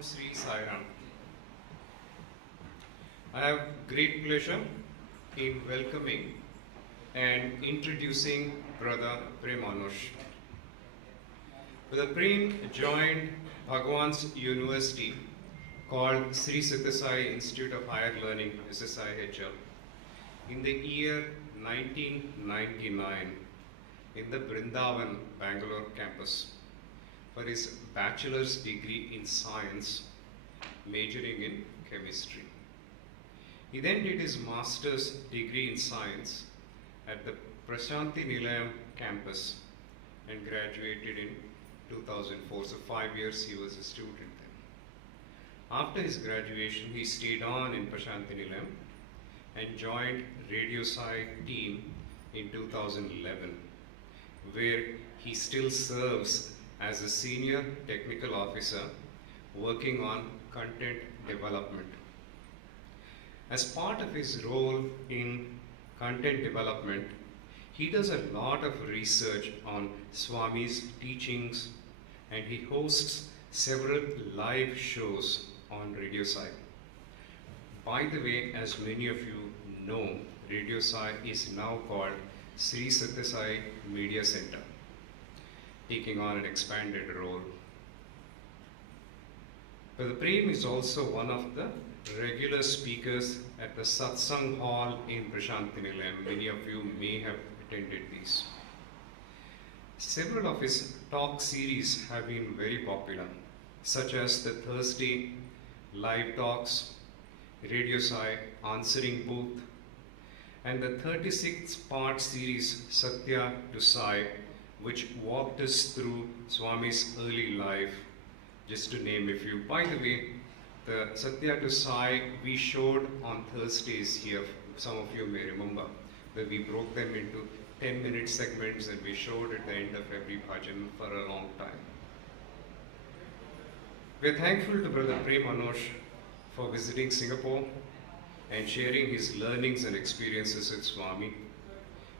Om Sri Sai Ram. I have great pleasure in welcoming and introducing Brother Prem Anosh. Brother Prem joined Bhagwan's University called Sri Sai Institute of Higher Learning, SSIHL, in the year 1999 in the Brindavan, Bangalore campus for his bachelor's degree in science, majoring in chemistry. He then did his master's degree in science at the Prasanthi Nilayam campus and graduated in 2004. So 5 years he was a student then. After his graduation, he stayed on in Prasanthi Nilayam and joined Radio Sai team in 2011, where he still serves as a senior technical officer working on content development. As part of his role in content development, he does a lot of research on Swami's teachings and he hosts several live shows on Radio Sai. By the way, as many of you know, Radio Sai is now called Sri SSS Media Centre, taking on an expanded role. Brother Prem is also one of the regular speakers at the Satsang Hall in Prasanthi Nilayam. Many of you may have attended these. Several of his talk series have been very popular, such as the Thursday live talks, Radio Sai answering booth, and the 36th part series Satya to Sai, which walked us through Swami's early life, just to name a few. By the way, the Satya to Sai we showed on Thursdays here. Some of you may remember that we broke them into 10-minute segments and we showed at the end of every bhajan for a long time. We are thankful to Brother Prem Anosh for visiting Singapore and sharing his learnings and experiences with Swami.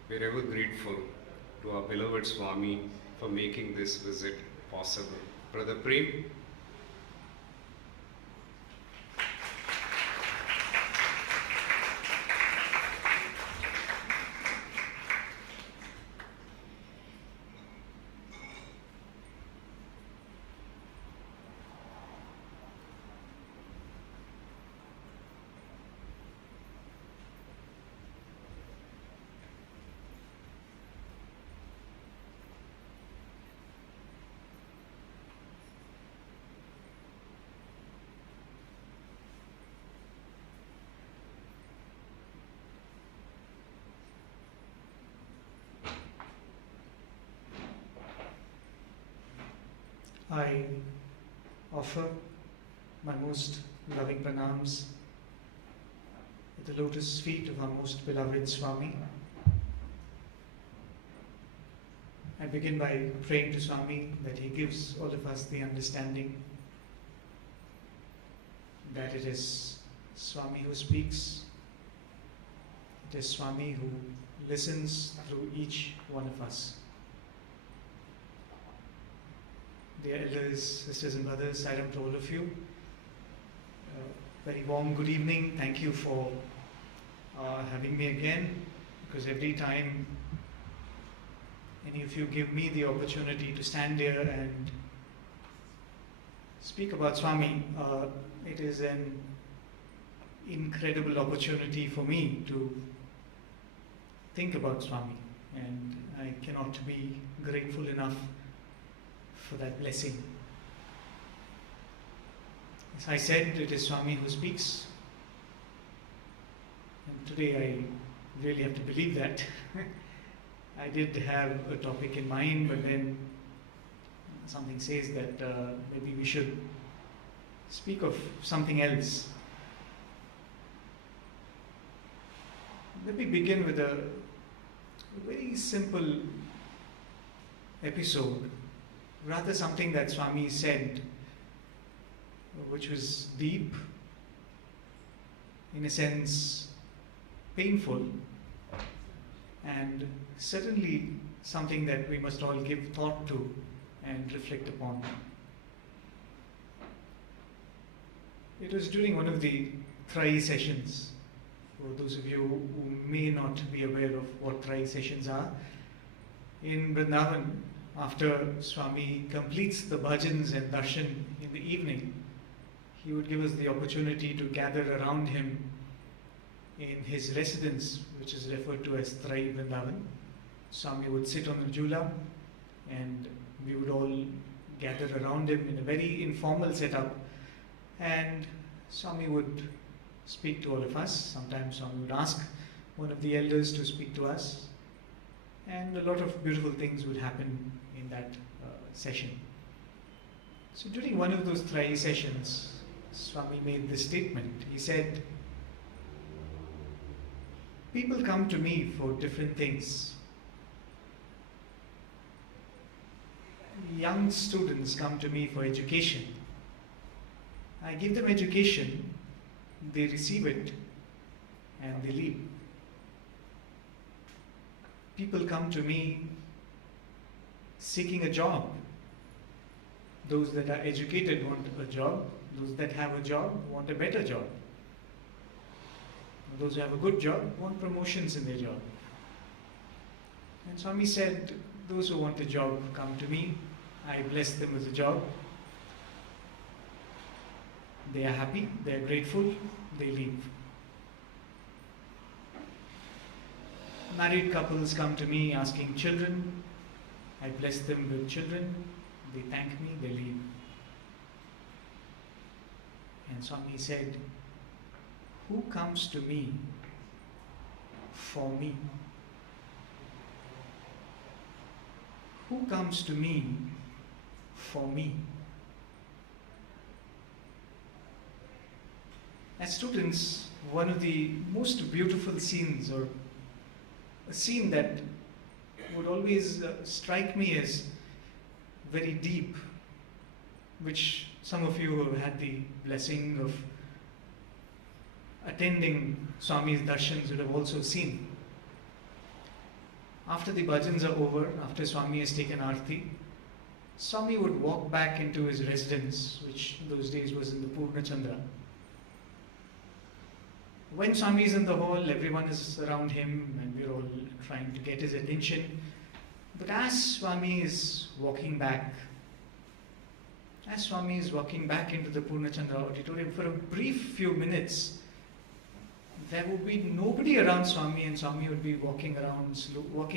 We are ever grateful to our beloved Swami for making this visit possible. Brother Prem. I offer my most loving pranams at the lotus feet of our most beloved Swami. I begin by praying to Swami that he gives all of us the understanding that it is Swami who speaks, it is Swami who listens through each one of us. Dear elders, sisters and brothers, salam to all of you. Very warm good evening. Thank you for having me again, because every time any of you give me the opportunity to stand here and speak about Swami, it is an incredible opportunity for me to think about Swami, and I cannot be grateful enough for that blessing. As I said, it is Swami who speaks, and today I really have to believe that. I did have a topic in mind, but then something says that maybe we should speak of something else. Let me begin with a very simple episode, rather something that Swami said, which was deep, in a sense painful, and certainly something that we must all give thought to and reflect upon. It was during one of the Trai sessions. For those of you who may not be aware of what Trai sessions are, in Vrindavan, after Swami completes the bhajans and darshan in the evening, he would give us the opportunity to gather around him in his residence, which is referred to as Trai Vrindavan. Swami would sit on the jhula and we would all gather around him in a very informal setup, and Swami would speak to all of us. Sometimes Swami would ask one of the elders to speak to us, and a lot of beautiful things would happen in that session. So during one of those Trai sessions, Swami made this statement. He said, "People come to me for different things. Young students come to me for education. I give them education, they receive it, and they leave. People come to me seeking a job. Those that are educated want a job. Those that have a job want a better job. Those who have a good job want promotions in their job." And Swami said, "Those who want a job come to me. I bless them with a job. They are happy, they are grateful, they leave. Married couples come to me asking children. I bless them with children. They thank me, they leave." And Swami said, "Who comes to me for me? Who comes to me for me?" As students, one of the most beautiful scenes, or a scene that would always strike me as very deep, which some of you who have had the blessing of attending Swami's darshans would have also seen. After the bhajans are over, after Swami has taken arti, Swami would walk back into his residence, which in those days was in the Purna Chandra. When Swami is in the hall, everyone is around him and we're all trying to get his attention. But as Swami is walking back into the Purna Chandra auditorium, for a brief few minutes, there would be nobody around Swami, and Swami would be walking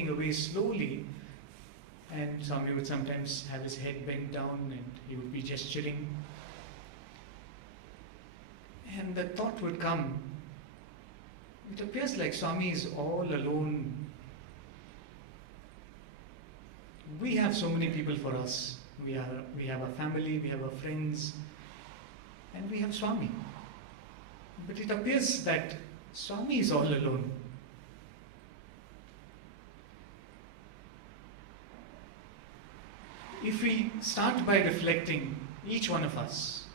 away slowly, and Swami would sometimes have his head bent down and he would be gesturing. And the thought would come, it appears like Swami is all alone. We have so many people for us. We have a family, we have our friends, and we have Swami. But it appears that Swami is all alone. If we start by reflecting, each one of us,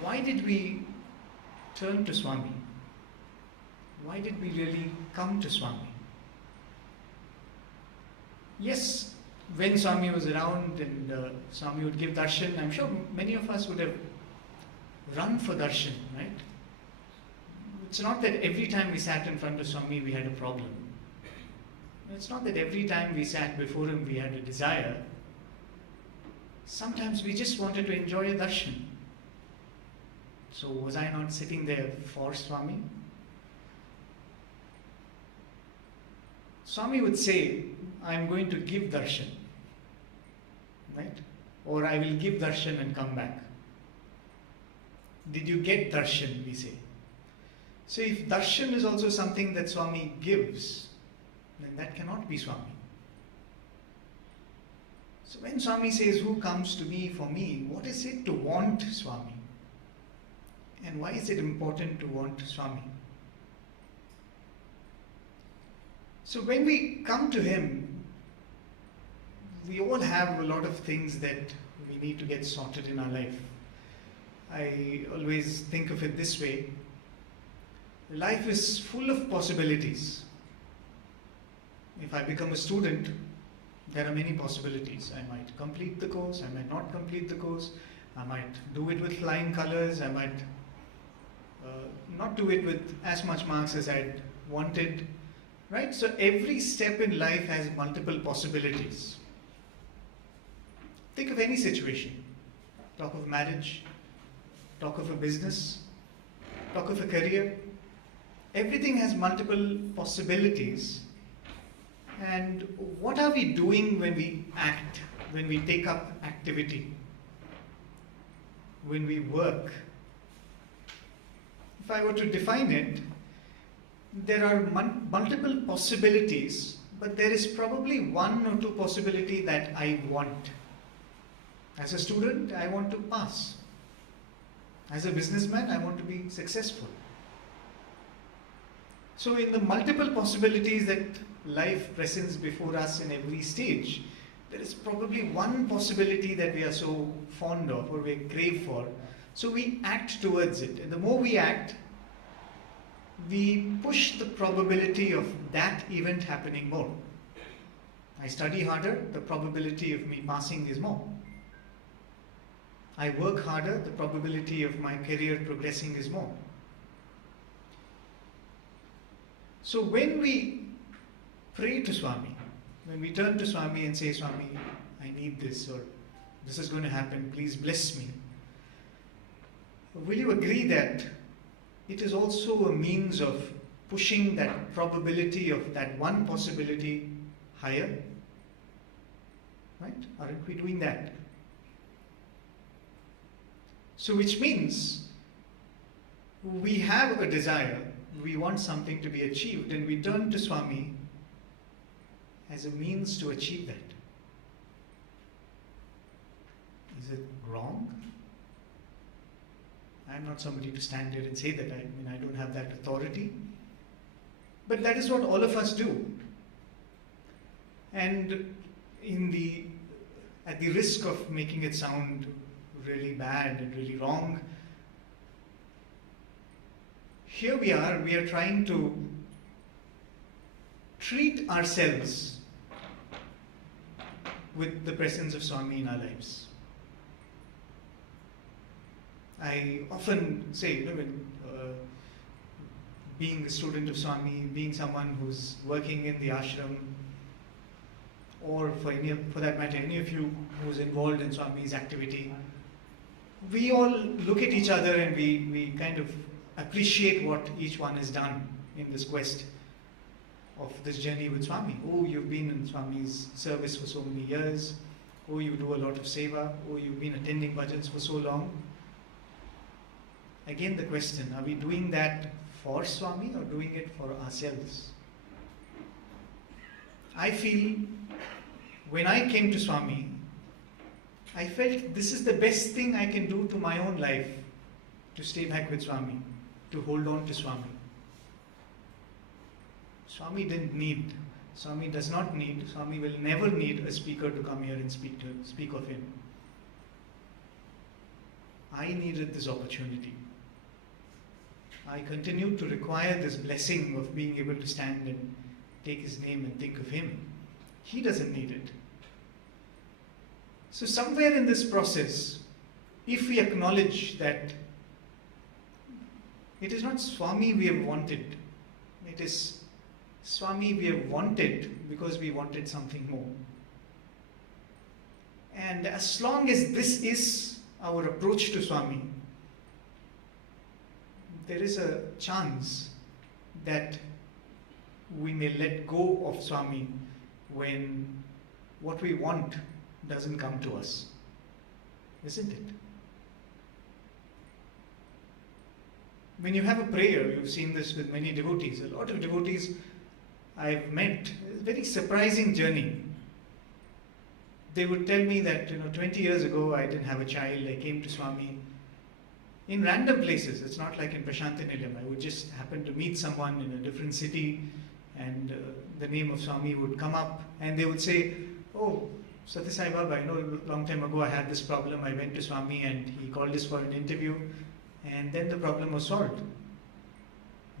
why did we turn to Swami? Why did we really come to Swami? Yes, when Swami was around and Swami would give darshan, I'm sure many of us would have run for darshan, right? It's not that every time we sat in front of Swami we had a problem. It's not that every time we sat before him we had a desire. Sometimes we just wanted to enjoy a darshan. So was I not sitting there for Swami? Swami would say, "I'm going to give darshan," right? Or "I will give darshan and come back." Did you get darshan, we say. So if darshan is also something that Swami gives, then that cannot be Swami. So when Swami says, "Who comes to me for me," what is it to want Swami? And why is it important to want Swami? So when we come to him, we all have a lot of things that we need to get sorted in our life. I always think of it this way. Life is full of possibilities. If I become a student, there are many possibilities. I might complete the course, I might not complete the course. I might do it with flying colors, I might not do it with as much marks as I'd wanted, right? So every step in life has multiple possibilities. Think of any situation. Talk of marriage, talk of a business, talk of a career. Everything has multiple possibilities. And what are we doing when we act, when we take up activity, when we work? If I were to define it, there are multiple possibilities, but there is probably one or two possibilities that I want. As a student, I want to pass. As a businessman, I want to be successful. So in the multiple possibilities that life presents before us in every stage, there is probably one possibility that we are so fond of or we crave for. So we act towards it. And the more we act, we push the probability of that event happening more. I study harder, the probability of me passing is more. I work harder, the probability of my career progressing is more. So when we pray to Swami, when we turn to Swami and say, Swami, I need this, or this is going to happen, please bless me, will you agree that it is also a means of pushing that probability of that one possibility higher? Right? Aren't we doing that? So which means we have a desire, we want something to be achieved, and we turn to Swami as a means to achieve that. Is it wrong? I'm not somebody to stand here and say that. I don't have that authority. But that is what all of us do. And at the risk of making it sound really bad and really wrong, here we are trying to treat ourselves with the presence of Swami in our lives. I often say, being a student of Swami, being someone who's working in the ashram, or for that matter, any of you who's involved in Swami's activity, we all look at each other and we kind of appreciate what each one has done in this quest of this journey with Swami. Oh, you've been in Swami's service for so many years. Oh, you do a lot of seva. Oh, you've been attending bhajans for so long. Again, the question, are we doing that for Swami or doing it for ourselves? I feel when I came to Swami, I felt this is the best thing I can do to my own life, to stay back with Swami, to hold on to Swami. Swami didn't need, Swami does not need, Swami will never need a speaker to come here and speak of him. I needed this opportunity. I continue to require this blessing of being able to stand and take his name and think of him. He doesn't need it. So somewhere in this process, if we acknowledge that it is not Swami we have wanted, it is Swami we have wanted because we wanted something more. And as long as this is our approach to Swami, there is a chance that we may let go of Swami when what we want doesn't come to us. Isn't it? When you have a prayer, you've seen this with many devotees. A lot of devotees I've met, it's a very surprising journey. They would tell me that 20 years ago I didn't have a child, I came to Swami in random places. It's not like in Prasanthi Nilayam. I would just happen to meet someone in a different city and the name of Swami would come up and they would say, oh, Sathya Sai Baba, a long time ago I had this problem, I went to Swami and he called us for an interview and then the problem was solved.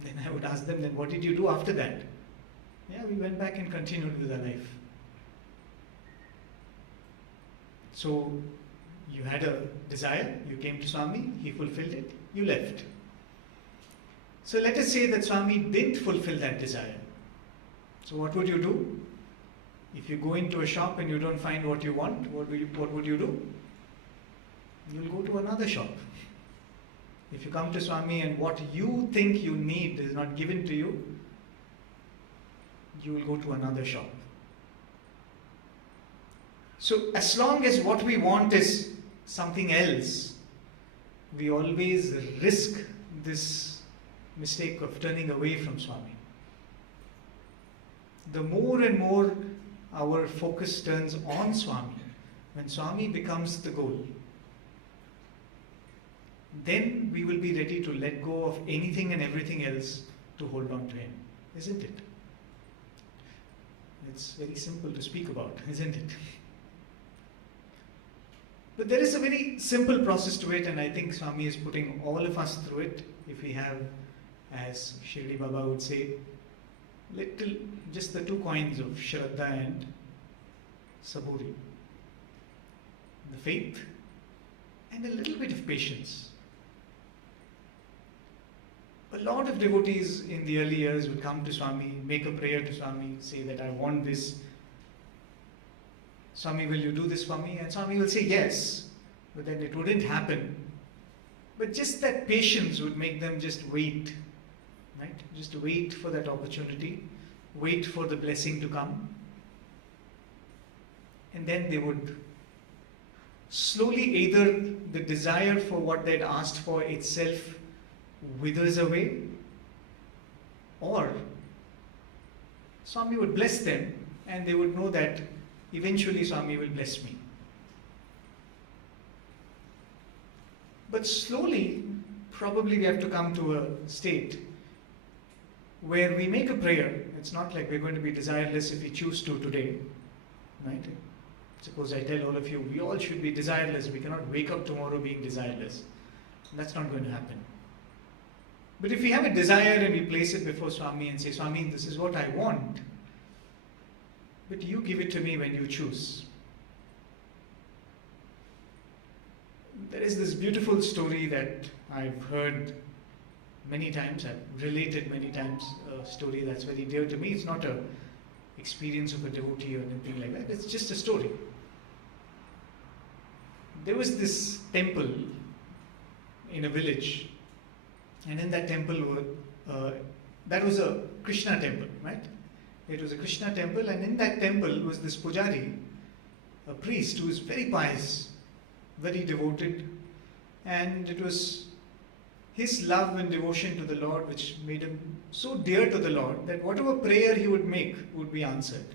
Then I would ask them, then what did you do after that? Yeah, we went back and continued with our life. So You had a desire, you came to Swami, he fulfilled it, you left. So let us say that Swami didn't fulfill that desire. So what would you do? If you go into a shop and you don't find what you want, what would you do? You'll go to another shop. If you come to Swami and what you think you need is not given to you, you will go to another shop. So as long as what we want is something else, we always risk this mistake of turning away from Swami. The more and more our focus turns on Swami, when Swami becomes the goal, then we will be ready to let go of anything and everything else to hold on to Him, isn't it? It's very simple to speak about, isn't it? But there is a very simple process to it, and I think Swami is putting all of us through it. If we have, as Shirdi Baba would say, just the 2 coins of Shraddha and Saburi. The faith and a little bit of patience. A lot of devotees in the early years would come to Swami, make a prayer to Swami, say that I want this. Swami, will you do this for me? And Swami will say yes, but then it wouldn't happen. But just that patience would make them just wait, right? Just wait for that opportunity, wait for the blessing to come. And then they would slowly, either the desire for what they'd asked for itself withers away, or Swami would bless them and they would know that eventually Swami will bless me. But slowly, probably we have to come to a state where we make a prayer. It's not like we're going to be desireless if we choose to today, right? Suppose I tell all of you, we all should be desireless. We cannot wake up tomorrow being desireless. That's not going to happen. But if we have a desire and we place it before Swami and say, Swami, this is what I want, but you give it to me when you choose. There is this beautiful story that I've heard many times, I've related many times, a story that's very dear to me. It's not an experience of a devotee or anything like that, it's just a story. There was this temple in a village, and in that temple, that was a Krishna temple, right? It was a Krishna temple, and in that temple was this pujari, a priest who was very pious, very devoted, and it was his love and devotion to the Lord which made him so dear to the Lord that whatever prayer he would make would be answered.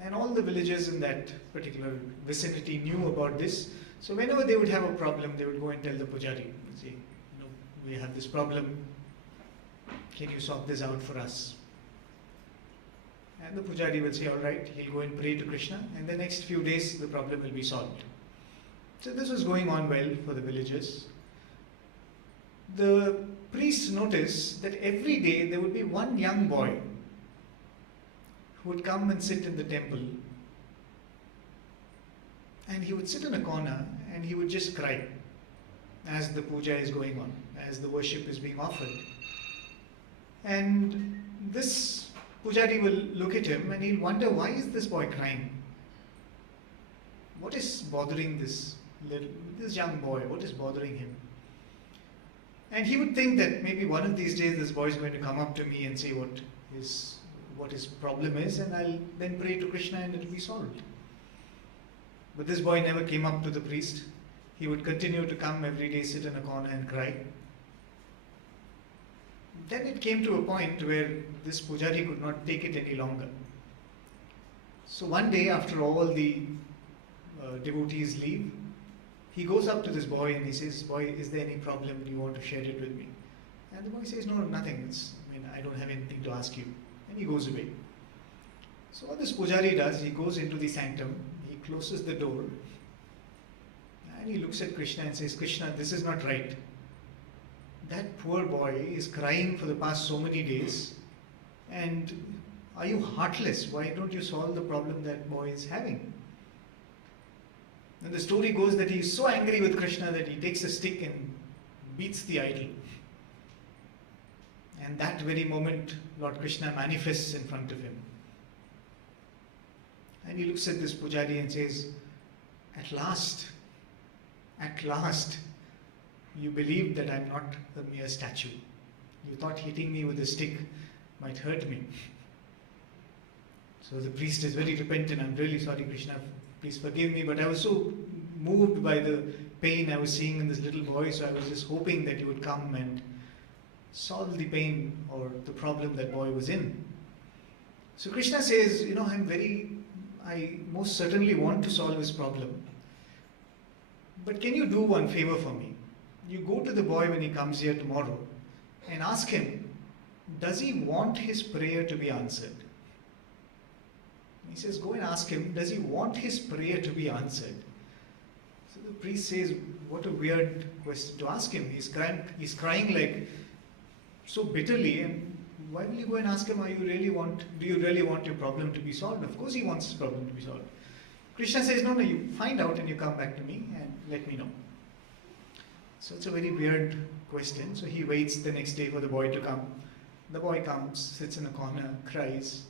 And all the villagers in that particular vicinity knew about this. So whenever they would have a problem, they would go and tell the pujari, say, we have this problem, can you sort this out for us? And the pujari will say, all right, he'll go and pray to Krishna, and the next few days the problem will be solved. So this was going on well for the villagers. The priests noticed that every day there would be one young boy who would come and sit in the temple, and he would sit in a corner and he would just cry as the puja is going on, as the worship is being offered. And this pujari will look at him and he'll wonder, why is this boy crying? What is bothering this young boy? What is bothering him? And he would think that maybe one of these days this boy is going to come up to me and say what his problem is, and I'll then pray to Krishna and it will be solved. But this boy never came up to the priest. He would continue to come every day, sit in a corner and cry. Then it came to a point where this pujari could not take it any longer. So one day, after all the devotees leave, he goes up to this boy and he says, boy, is there any problem? Do you want to share it with me? And the boy says, no, nothing. I don't have anything to ask you. And he goes away. So what this pujari does, he goes into the sanctum, he closes the door, and he looks at Krishna and says, Krishna, this is not right. That poor boy is crying for the past so many days, and are you heartless? Why don't you solve the problem that boy is having? And the story goes that he is so angry with Krishna that he takes a stick and beats the idol. And that very moment, Lord Krishna manifests in front of him. And he looks at this pujari and says, at last, you believed that I'm not a mere statue. You thought hitting me with a stick might hurt me. So the priest is very repentant. I'm really sorry, Krishna, please forgive me. But I was so moved by the pain I was seeing in this little boy, so I was just hoping that you would come and solve the pain or the problem that boy was in. So Krishna says, I most certainly want to solve his problem. But can you do one favor for me? You go to the boy when he comes here tomorrow and ask him, does he want his prayer to be answered? He says, go and ask him, does he want his prayer to be answered? So the priest says, what a weird question to ask him. He's crying like so bitterly, and why will you go and ask him, do you really want your problem to be solved? Of course he wants his problem to be solved. Krishna says, no, you find out and you come back to me and let me know. So it's a very weird question. So he waits the next day for the boy to come. The boy comes, sits in a corner, cries.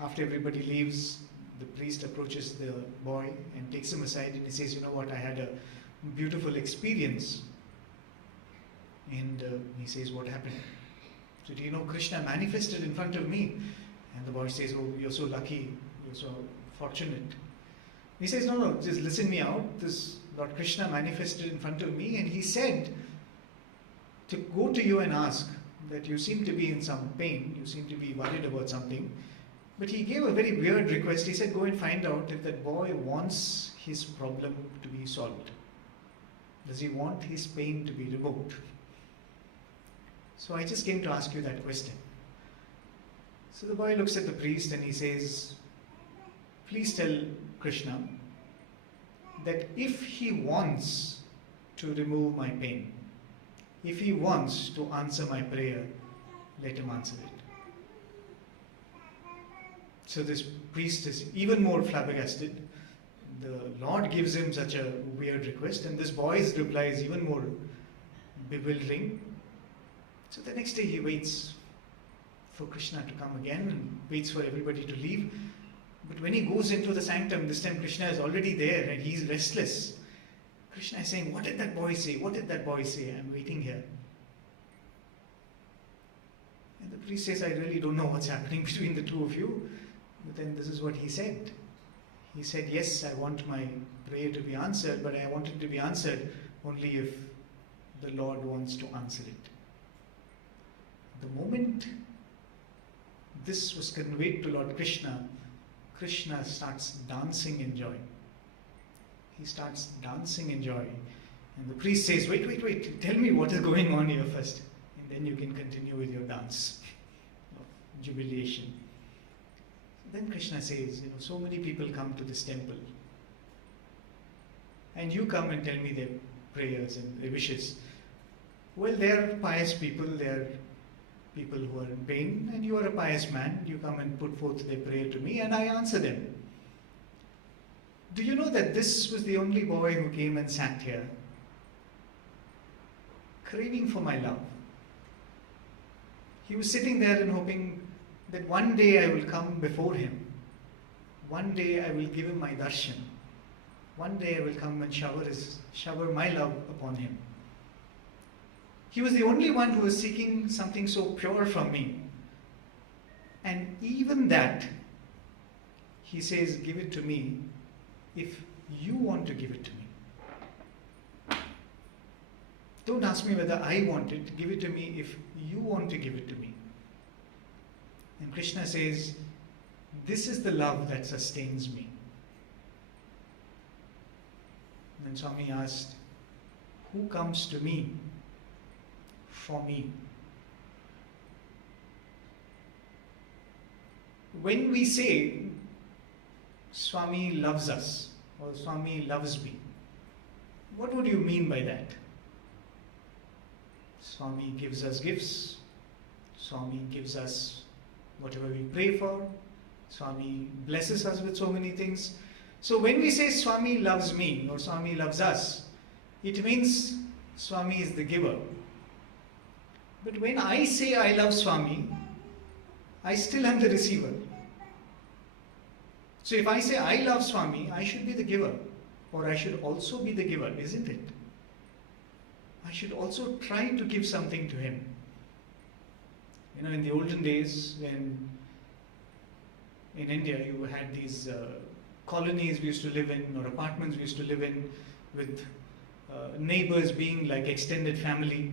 After everybody leaves, the priest approaches the boy and takes him aside and he says, you know what, I had a beautiful experience. And he says, what happened? So do you know, Krishna manifested in front of me. And the boy says, oh, you're so lucky, you're so fortunate. He says, no, just listen me out. This Lord Krishna manifested in front of me and he said to go to you and ask that you seem to be in some pain, you seem to be worried about something. But he gave a very weird request. He said, go and find out if that boy wants his problem to be solved. Does he want his pain to be removed? So I just came to ask you that question. So the boy looks at the priest and he says, please tell Krishna that if he wants to remove my pain, if he wants to answer my prayer, let him answer it. So this priest is even more flabbergasted. The Lord gives him such a weird request, and this boy's reply is even more bewildering. So the next day he waits for Krishna to come again and waits for everybody to leave. But when he goes into the sanctum, this time Krishna is already there and he's restless. Krishna is saying, what did that boy say? What did that boy say? I'm waiting here. And the priest says, I really don't know what's happening between the two of you. But then this is what he said. He said, yes, I want my prayer to be answered, but I want it to be answered only if the Lord wants to answer it. The moment this was conveyed to Lord Krishna, Krishna starts dancing in joy. He starts dancing in joy. And the priest says, wait, tell me what is going on here first. And then you can continue with your dance of jubilation. Then Krishna says, so many people come to this temple. And you come and tell me their prayers and their wishes. Well, they are pious people, they are people who are in pain, and you are a pious man. You come and put forth their prayer to me, and I answer them. Do you know that this was the only boy who came and sat here, craving for my love? He was sitting there and hoping that one day I will come before him. One day I will give him my darshan. One day I will come and shower my love upon him. He was the only one who was seeking something so pure from me. And even that, he says, give it to me if you want to give it to me. Don't ask me whether I want it, give it to me if you want to give it to me. And Krishna says, this is the love that sustains me. And then Swami asked, who comes to me for me? When we say Swami loves us or Swami loves me, what would you mean by that? Swami gives us gifts. Swami gives us whatever we pray for. Swami blesses us with so many things. So when we say Swami loves me or Swami loves us, it means Swami is the giver. But when I say I love Swami, I still am the receiver. So if I say I love Swami, I should be the giver, or I should also be the giver, isn't it? I should also try to give something to him. You know, in the olden days, when in India you had these colonies we used to live in, or apartments we used to live in, with neighbors being like extended family.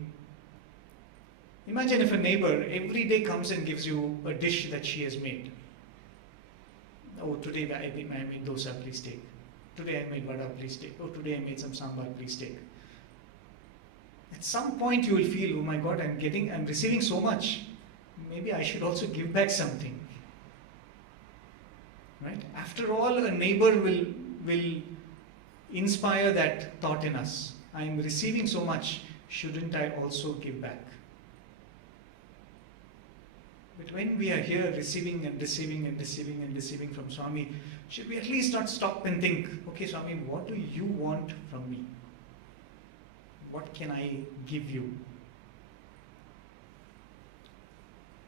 Imagine if a neighbor every day comes and gives you a dish that she has made. Oh, today I made dosa, please take. Today I made vada, please take. Oh, today I made some sambar, please take. At some point you will feel, oh my God, I'm receiving so much. Maybe I should also give back something. Right? After all, a neighbor will inspire that thought in us. I'm receiving so much, shouldn't I also give back? But when we are here receiving and receiving and receiving and receiving from Swami, should we at least not stop and think, okay Swami, what do you want from me? What can I give you?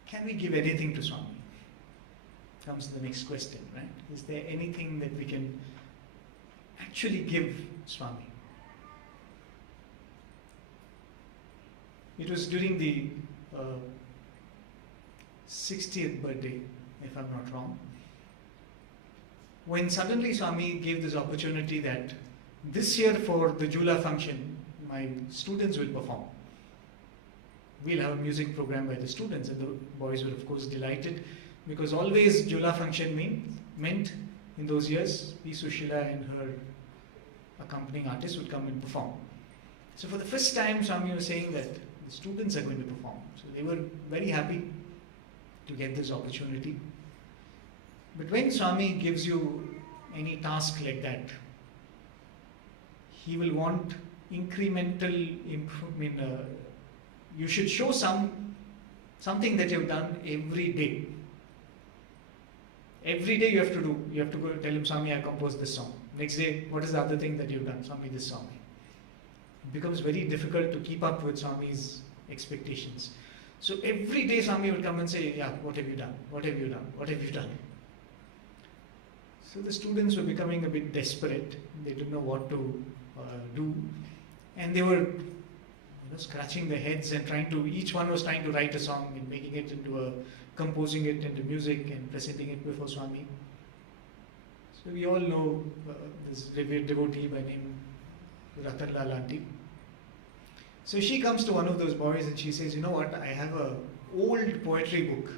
Can we give anything to Swami? Comes the next question, right? Is there anything that we can actually give Swami? It was during the 60th birthday, if I'm not wrong, when suddenly Swami gave this opportunity that this year for the Jula function, my students will perform. We'll have a music program by the students, and the boys were of course delighted, because always Jula function meant in those years, P. Sushila and her accompanying artists would come and perform. So for the first time, Swami was saying that the students are going to perform. So they were very happy to get this opportunity. But when Swami gives you any task like that, he will want incremental improvement. You should show something that you've done every day. Every day you have to go tell him, Swami, I composed this song. Next day, what is the other thing that you've done? Swami, this song. It becomes very difficult to keep up with Swami's expectations. So every day Swami would come and say, yeah, what have you done? What have you done? What have you done? So the students were becoming a bit desperate. They didn't know what to do. And they were scratching their heads and each one was trying to write a song and making it into composing it into music and presenting it before Swami. So we all know this revered devotee by name Ratan Lal Aunty. So she comes to one of those boys and she says, you know what, I have an old poetry book.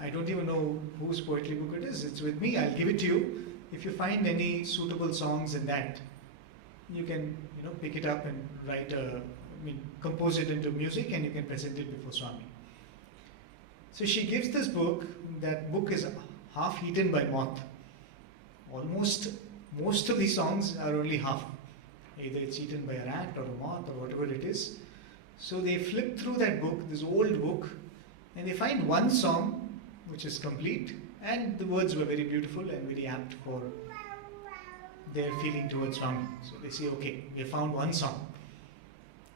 I don't even know whose poetry book it is. It's with me. I'll give it to you. If you find any suitable songs in that, you can pick it up and compose it into music, and you can present it before Swami. So she gives this book. That book is half eaten by moth. Most of these songs are only half. Either it's eaten by a rat or a moth or whatever it is. So they flip through that book, this old book, and they find one song which is complete, and the words were very beautiful and very apt for their feeling towards Swami. So they say, okay, we have found one song.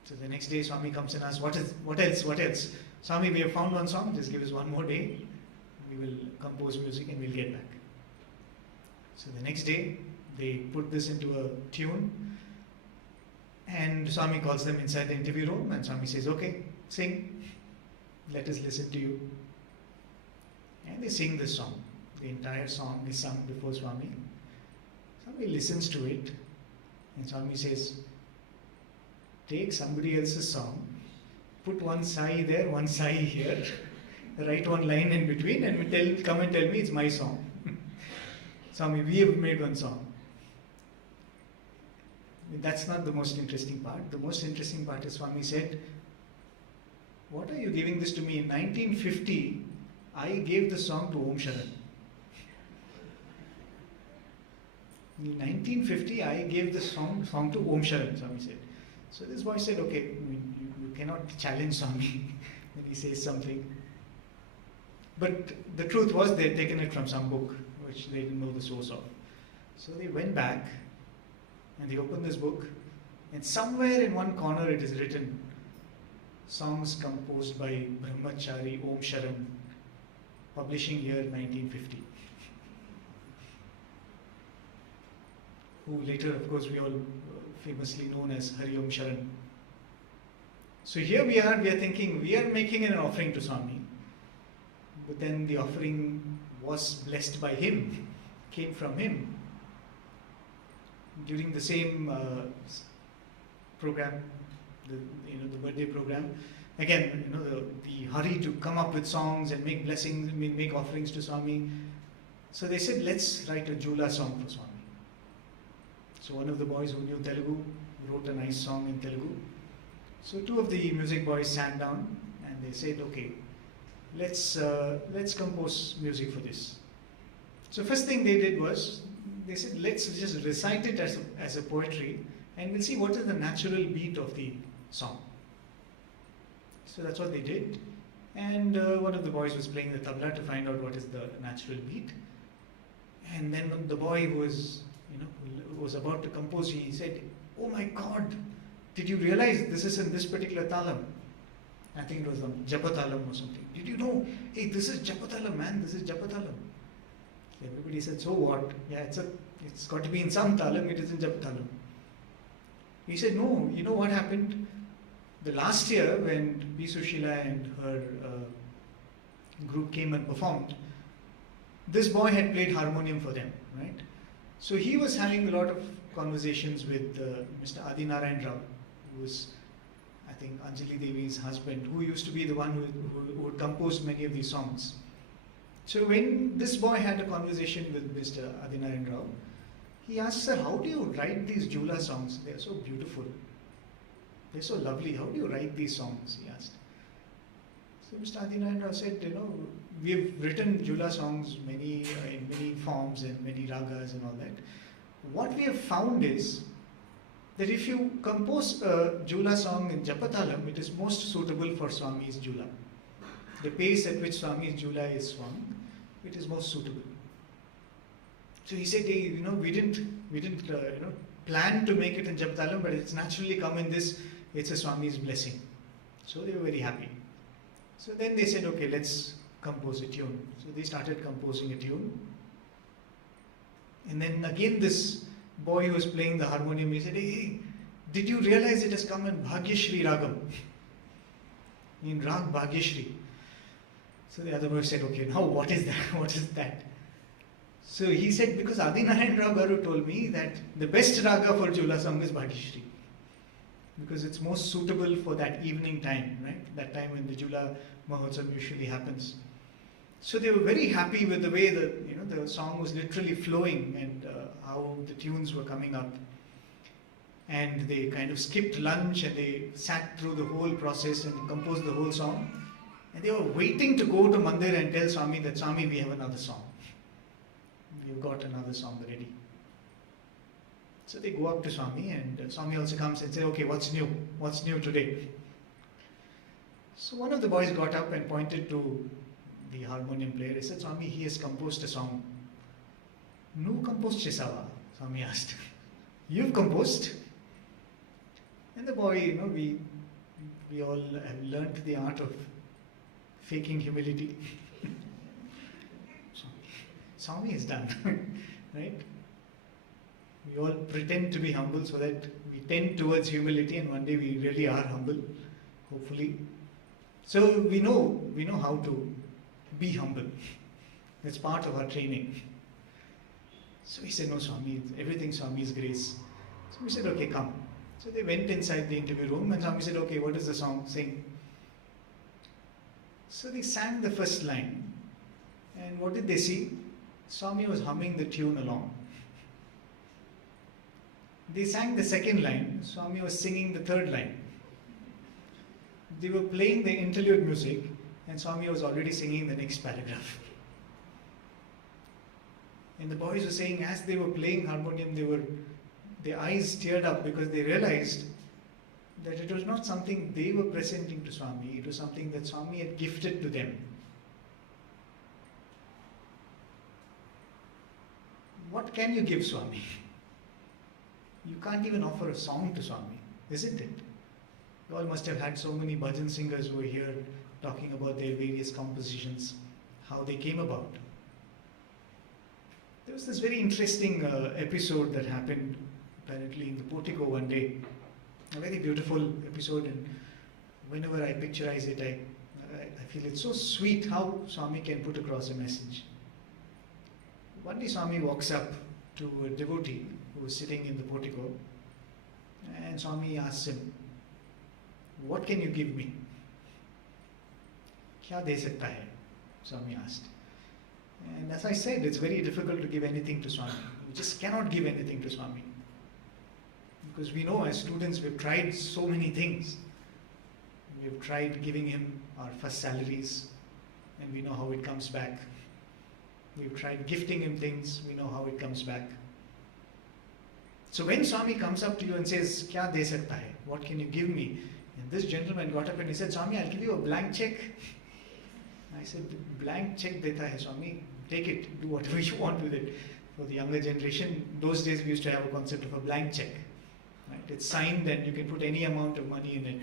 So the next day Swami comes and asks, what else? Swami, we have found one song, just give us one more day. We will compose music and we'll get back. So the next day, they put this into a tune, and Swami calls them inside the interview room, and Swami says, okay, sing, let us listen to you. And they sing this song. The entire song is sung before Swami. Swami listens to it, and Swami says, take somebody else's song, put one sai there, one sai here, write one line in between, and come and tell me it's my song. Swami, we have made one song. That's not the most interesting part. The most interesting part is Swami said, what are you giving this to me? In 1950, I gave the song to Om Sharan. In 1950, I gave the song to Om Sharan, Swami said. So this boy said, okay, you cannot challenge Swami when he says something. But the truth was they had taken it from some book which they didn't know the source of. So they went back and they opened this book, and somewhere in one corner it is written, songs composed by Brahmachari Om Sharan, publishing year 1950. Who later, of course, we all famously known as Hari Om Sharan. So here we are thinking, we are making an offering to Swami, but then the offering was blessed by him, came from him. During the same program, the birthday program, again, the hurry to come up with songs and make blessings, make offerings to Swami. So they said, let's write a Jula song for Swami. So one of the boys who knew Telugu wrote a nice song in Telugu. So two of the music boys sat down and they said, okay, let's compose music for this. So first thing they did was, they said, let's just recite it as a poetry and we'll see what is the natural beat of the song. So that's what they did. And one of the boys was playing the tabla to find out what is the natural beat. And then when the boy who was about to compose, he said, oh my God, did you realize this is in this particular talam? I think it was on Japatalam or something. Did you know, hey, this is Japatalam, man, this is Japatalam. Everybody said, so what? Yeah, it's got to be in some talam, it is in Japatalam. He said, no, you know what happened? The last year when B. Sushila and her group came and performed, this boy had played harmonium for them, right? So he was having a lot of conversations with Mr. Adinarayan Rao, who was, I think, Anjali Devi's husband, who used to be the one who composed many of these songs. So when this boy had a conversation with Mr. Adinarayan Rao, he asked, sir, how do you write these Jula songs? They are so beautiful. They're so lovely. How do you write these songs? He asked. So Mr. Adinarayan Rao said, we've written Jula songs in many forms and many ragas and all that. What we have found is that if you compose a Jula song in Japatalam, it is most suitable for Swami's Jula. The pace at which Swami's Jula is swung, it is most suitable. So he said, hey, we didn't plan to make it in Japatalam, but it's naturally come in this. It's a Swami's blessing. So they were very happy. So then they said, okay, let's compose a tune. So they started composing a tune. And then again this boy who was playing the harmonium, he said, hey, did you realize it has come in Bhagyashri Ragam? In Rag Bhagyashri. So the other boy said, okay, now what is that? What is that? So he said, because Adinarayan Rao Garu told me that the best raga for Jula song is Bhagyashri. Because it's most suitable for that evening time, right? That time when the Jula Mahotsav usually happens. So they were very happy with the way that the song was literally flowing and how the tunes were coming up. And they kind of skipped lunch and they sat through the whole process and composed the whole song. And they were waiting to go to Mandir and tell Swami that, Swami, we have another song. We've got another song ready. So they go up to Swami and Swami also comes and says, okay, what's new? What's new today? So one of the boys got up and pointed to the harmonium player. He said, Swami, he has composed a song. Nu composed Chisava? Swami asked. You've composed? And the boy, we all have learnt the art of faking humility. Swami is done, right? We all pretend to be humble so that we tend towards humility and one day we really are humble, hopefully. So we know how to be humble. That's part of our training. So he said, no, Swami, everything Swami's grace. So we said, okay, come. So they went inside the interview room and Swami said, okay, what is the song? Sing. So they sang the first line. And what did they see? Swami was humming the tune along. They sang the second line. Swami was singing the third line. They were playing the interlude music and Swami was already singing the next paragraph. And the boys were saying as they were playing harmonium, their eyes teared up because they realized that it was not something they were presenting to Swami, it was something that Swami had gifted to them. what can you give Swami? You can't even offer a song to Swami, isn't it? You all must have had so many bhajan singers who were here talking about their various compositions, how they came about. There was this very interesting episode that happened apparently in the portico one day. A very beautiful episode, and whenever I picturize it, I feel it's so sweet how Swami can put across a message. One day Swami walks up to a devotee who was sitting in the portico, and Swami asks him, "What can you give me?" "Kya de sakta hai?" Swami asked. And as I said, it's very difficult to give anything to Swami. We just cannot give anything to Swami. Because we know as students we've tried so many things. We've tried giving him our first salaries, and we know how it comes back. We've tried gifting him things, we know how it comes back. So when Swami comes up to you and says, "Kya de sakta hai? What can you give me?" And this gentleman got up and he said, "Swami, I'll give you a blank check." I said, "Blank check deta hai, Swami. Take it, do whatever you want with it." For the younger generation, those days we used to have a concept of a blank check. Right? It's signed and you can put any amount of money in it.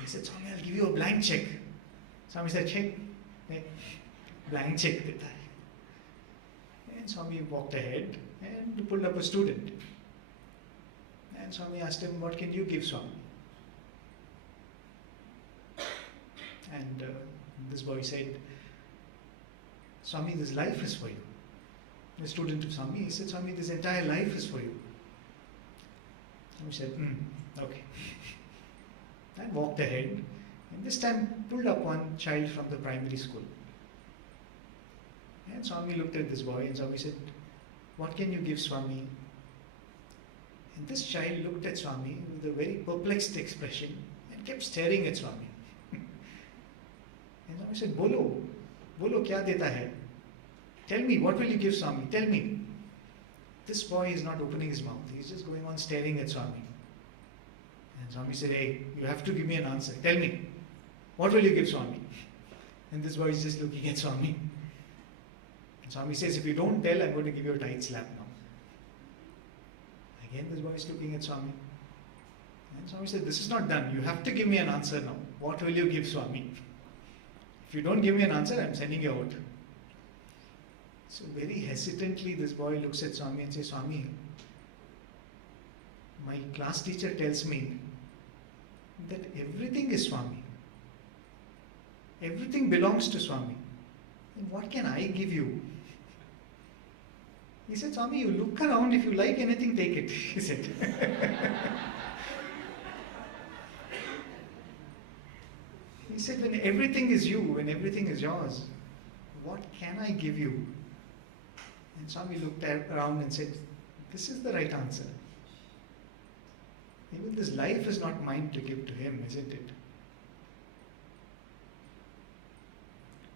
He said, "Swami, I'll give you a blank check." Swami said, "Check. Blank check deta hai." And Swami walked ahead and pulled up a student. And Swami asked him, "What can you give, Swami?" And this boy said, "Swami, this life is for you." The student of Swami, he said, "Swami, this entire life is for you." Swami said, "Okay." And walked ahead, and this time pulled up one child from the primary school. And Swami looked at this boy and Swami said, "What can you give, Swami?" And this child looked at Swami with a very perplexed expression and kept staring at Swami. And Swami said, "Bolo, bolo kya deta hai? Tell me, what will you give, Swami? Tell me." This boy is not opening his mouth. He's just going on staring at Swami. And Swami said, "Hey, you have to give me an answer. Tell me, what will you give, Swami?" And this boy is just looking at Swami. And Swami says, "If you don't tell, I'm going to give you a tight slap now." Again, this boy is looking at Swami. And Swami said, "This is not done. You have to give me an answer now. What will you give, Swami? If you don't give me an answer, I'm sending you out." So very hesitantly, this boy looks at Swami and says, "Swami, my class teacher tells me that everything is Swami. Everything belongs to Swami. And what can I give you?" He said, "Swami, you look around. If you like anything, take it." He said. He said, "When everything is you, when everything is yours, what can I give you?" And Swami looked around and said, "This is the right answer. Even this life is not mine to give to him, isn't it?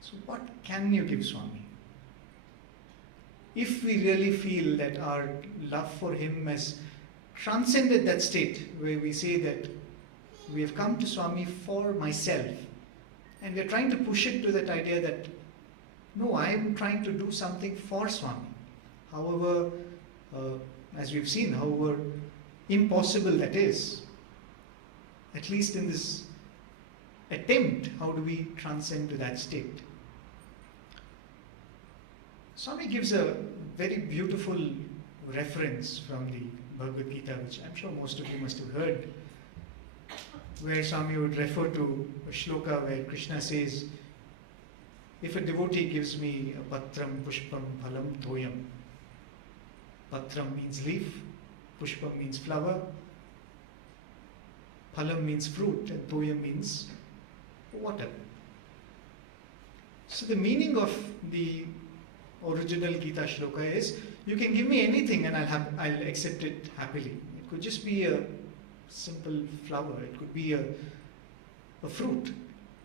So what can you give, Swami? If we really feel that our love for him has transcended that state where we say that we have come to Swami for myself, and we are trying to push it to that idea that, no, I am trying to do something for Swami. However, as we've seen, however impossible that is, at least in this attempt, how do we transcend to that state? Swami gives a very beautiful reference from the Bhagavad Gita, which I'm sure most of you must have heard, where Swami would refer to a shloka where Krishna says, "If a devotee gives me a patram, pushpam, phalam, toyam." Patram means leaf, pushpam means flower, phalam means fruit, and toyam means water. So the meaning of the original Gita shloka is, you can give me anything and I'll accept it happily. It could just be a simple flower, it could be a fruit,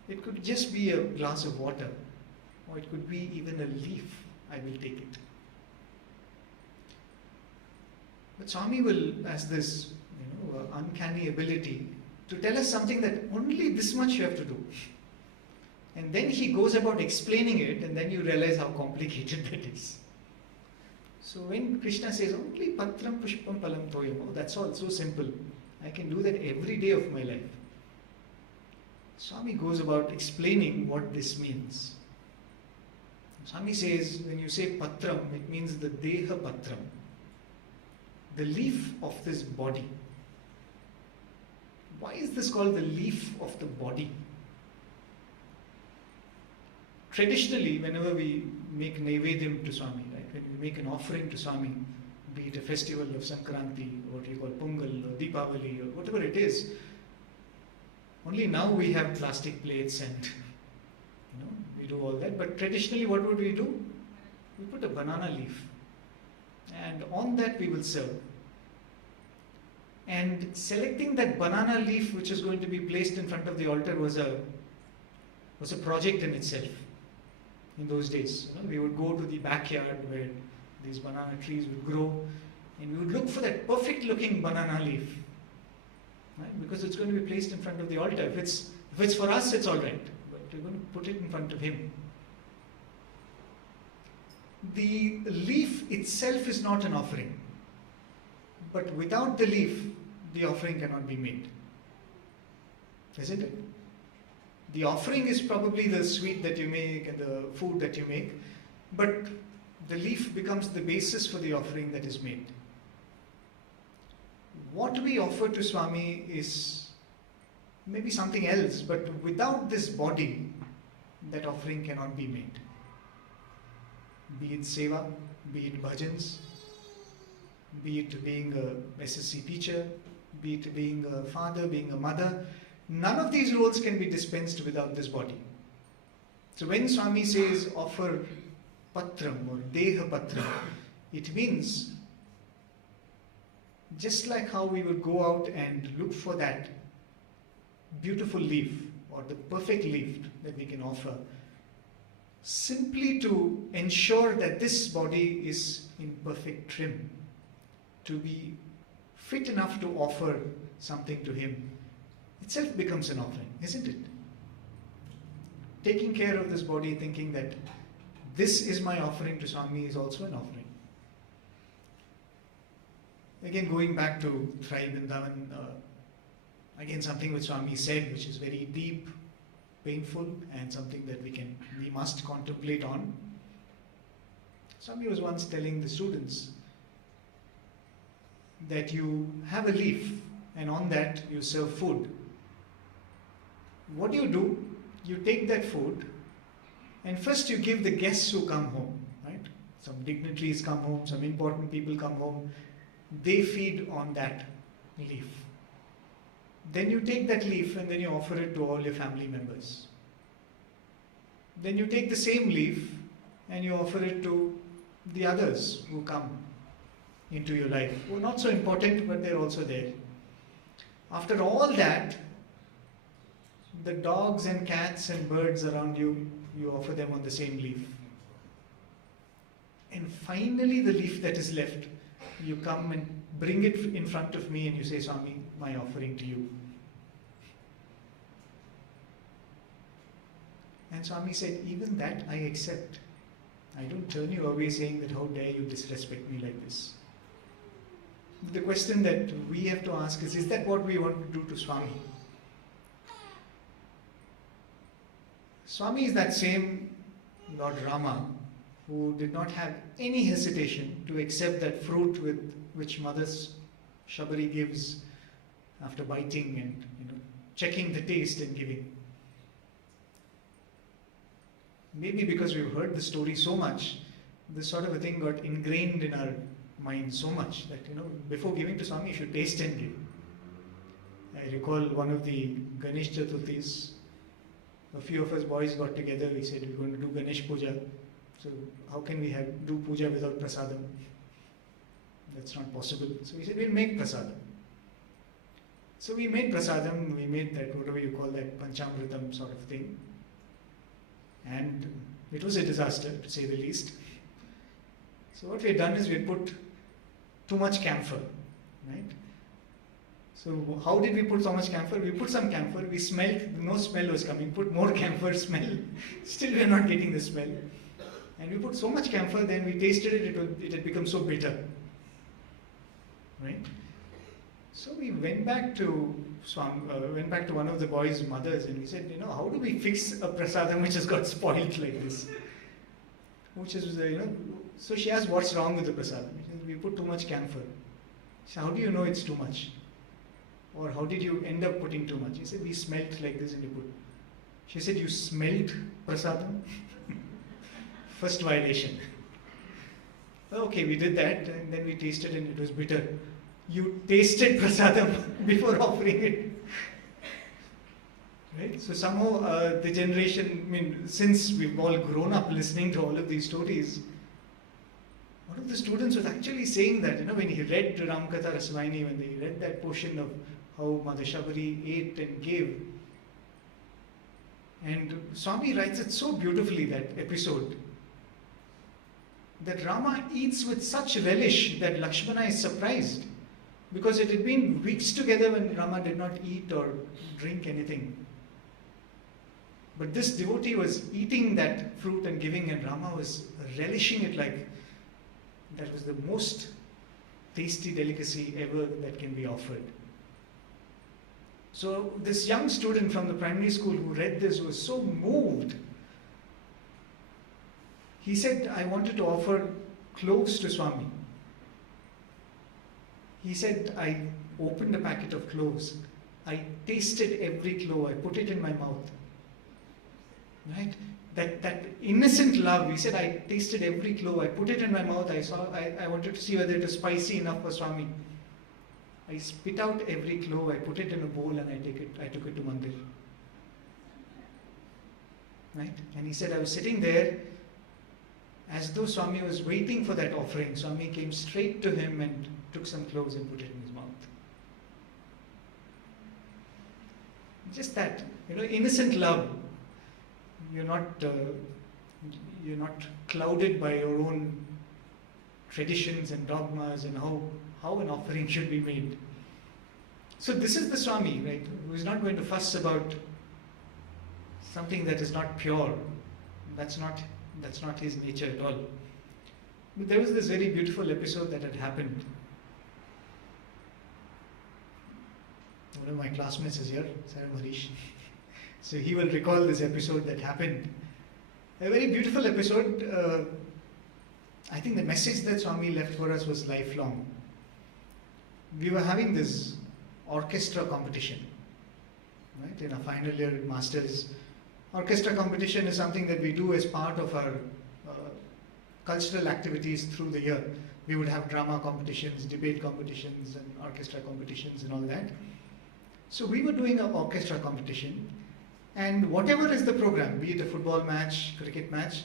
it could just be a glass of water, or it could be even a leaf. I will take it. But Swami has this uncanny ability to tell us something that only this much you have to do. And then he goes about explaining it, and then you realize how complicated that is. So when Krishna says only patram pushpam palam toyam, oh, that's all, so simple. I can do that every day of my life. Swami goes about explaining what this means. Swami says, when you say patram, it means the deha patram, the leaf of this body. Why is this called the leaf of the body? Traditionally, whenever we make Naivedyam to Swami, right, when we make an offering to Swami, be it a festival of Sankranti, or what you call Pongal, or Deepavali, or whatever it is, only now we have plastic plates and we do all that. But traditionally, what would we do? We put a banana leaf, and on that we will serve. And selecting that banana leaf which is going to be placed in front of the altar was a project in itself. In those days, we would go to the backyard where these banana trees would grow, and we would look for that perfect looking banana leaf, right? Because it's going to be placed in front of the altar. If it's for us, it's all right, but we're going to put it in front of him. The leaf itself is not an offering, but without the leaf, the offering cannot be made, isn't it? The offering is probably the sweet that you make and the food that you make, but the leaf becomes the basis for the offering that is made. What we offer to Swami is maybe something else, but without this body, that offering cannot be made. Be it seva, be it bhajans, be it being a SSC teacher, be it being a father, being a mother, none of these roles can be dispensed without this body. So when Swami says offer patram or deha patram, it means just like how we would go out and look for that beautiful leaf or the perfect leaf that we can offer, simply to ensure that this body is in perfect trim, to be fit enough to offer something to him, itself becomes an offering, isn't it? Taking care of this body, thinking that this is my offering to Swami, is also an offering. Again, going back to Thrai Vrindavan, again something which Swami said, which is very deep, painful, and something that we must contemplate on. Swami was once telling the students that you have a leaf, and on that you serve food. What do? You take that food, and first you give the guests who come home, right? Some dignitaries come home, some important people come home, they feed on that leaf. Then you take that leaf and then you offer it to all your family members. Then you take the same leaf and you offer it to the others who come into your life, who are not so important, but they're also there. After all that, the dogs and cats and birds around you, you offer them on the same leaf. And finally, the leaf that is left, you come and bring it in front of me and you say, Swami, my offering to you. And Swami said, even that I accept. I don't turn you away saying that how dare you disrespect me like this. The question that we have to ask is that what we want to do to Swami? Swami is that same Lord Rama who did not have any hesitation to accept that fruit with which Mother Shabari gives after biting and checking the taste and giving. Maybe because we've heard the story so much, this sort of a thing got ingrained in our mind so much that before giving to Swami you should taste and give. I recall one of the Ganesh Chaturthis, a few of us boys got together, we said we're going to do Ganesh Puja. So how can we do puja without prasadam? That's not possible. So we said we'll make prasadam. So we made prasadam, we made that, whatever you call that, panchamritam sort of thing. And it was a disaster, to say the least. So what we had done is we had put too much camphor, right? So how did we put so much camphor? We put some camphor, we smelled, no smell was coming, put more camphor, smell, still we are not getting the smell. And we put so much camphor, then we tasted it, it had become so bitter. Right? So we went back to one of the boys' mothers and we said, how do we fix a prasadam which has got spoiled like this? Which is, so she asked, what's wrong with the prasadam? She said, we put too much camphor. She said, how do you know it's too much? Or how did you end up putting too much? He said, we smelt like this and you put. She said, you smelt prasadam? First violation. Okay, we did that and then we tasted and it was bitter. You tasted prasadam before offering it. Right? So somehow the generation, since we've all grown up listening to all of these stories, one of the students was actually saying that, when he read Ramkatha Rasvayani, when they read that portion of how Mother Shabari ate and gave, and Swami writes it so beautifully, that episode, that Rama eats with such relish that Lakshmana is surprised, because it had been weeks together when Rama did not eat or drink anything. But this devotee was eating that fruit and giving, and Rama was relishing it like that was the most tasty delicacy ever that can be offered. So this young student from the primary school who read this was so moved. He said, I wanted to offer cloves to Swami. He said, I opened a packet of cloves. I tasted every clove. I put it in my mouth. Right? That innocent love. He said, I tasted every clove. I put it in my mouth. I wanted to see whether it was spicy enough for Swami. I spit out every clove. I put it in a bowl and I took it to Mandir. Right? And he said, I was sitting there as though Swami was waiting for that offering. Swami came straight to him and took some cloves and put it in his mouth. Just that, innocent love. You're not clouded by your own traditions and dogmas and how an offering should be made. So this is the Swami, right, who is not going to fuss about something that is not pure. That's not his nature at all. But there was this very beautiful episode that had happened. One of my classmates is here, Saram Harish. So he will recall this episode that happened. A very beautiful episode. I think the message that Swami left for us was lifelong. We were having this orchestra competition, right? In our final year masters. Orchestra competition is something that we do as part of our cultural activities through the year. We would have drama competitions, debate competitions, and orchestra competitions and all that. So we were doing an orchestra competition, and whatever is the program, be it a football match, cricket match,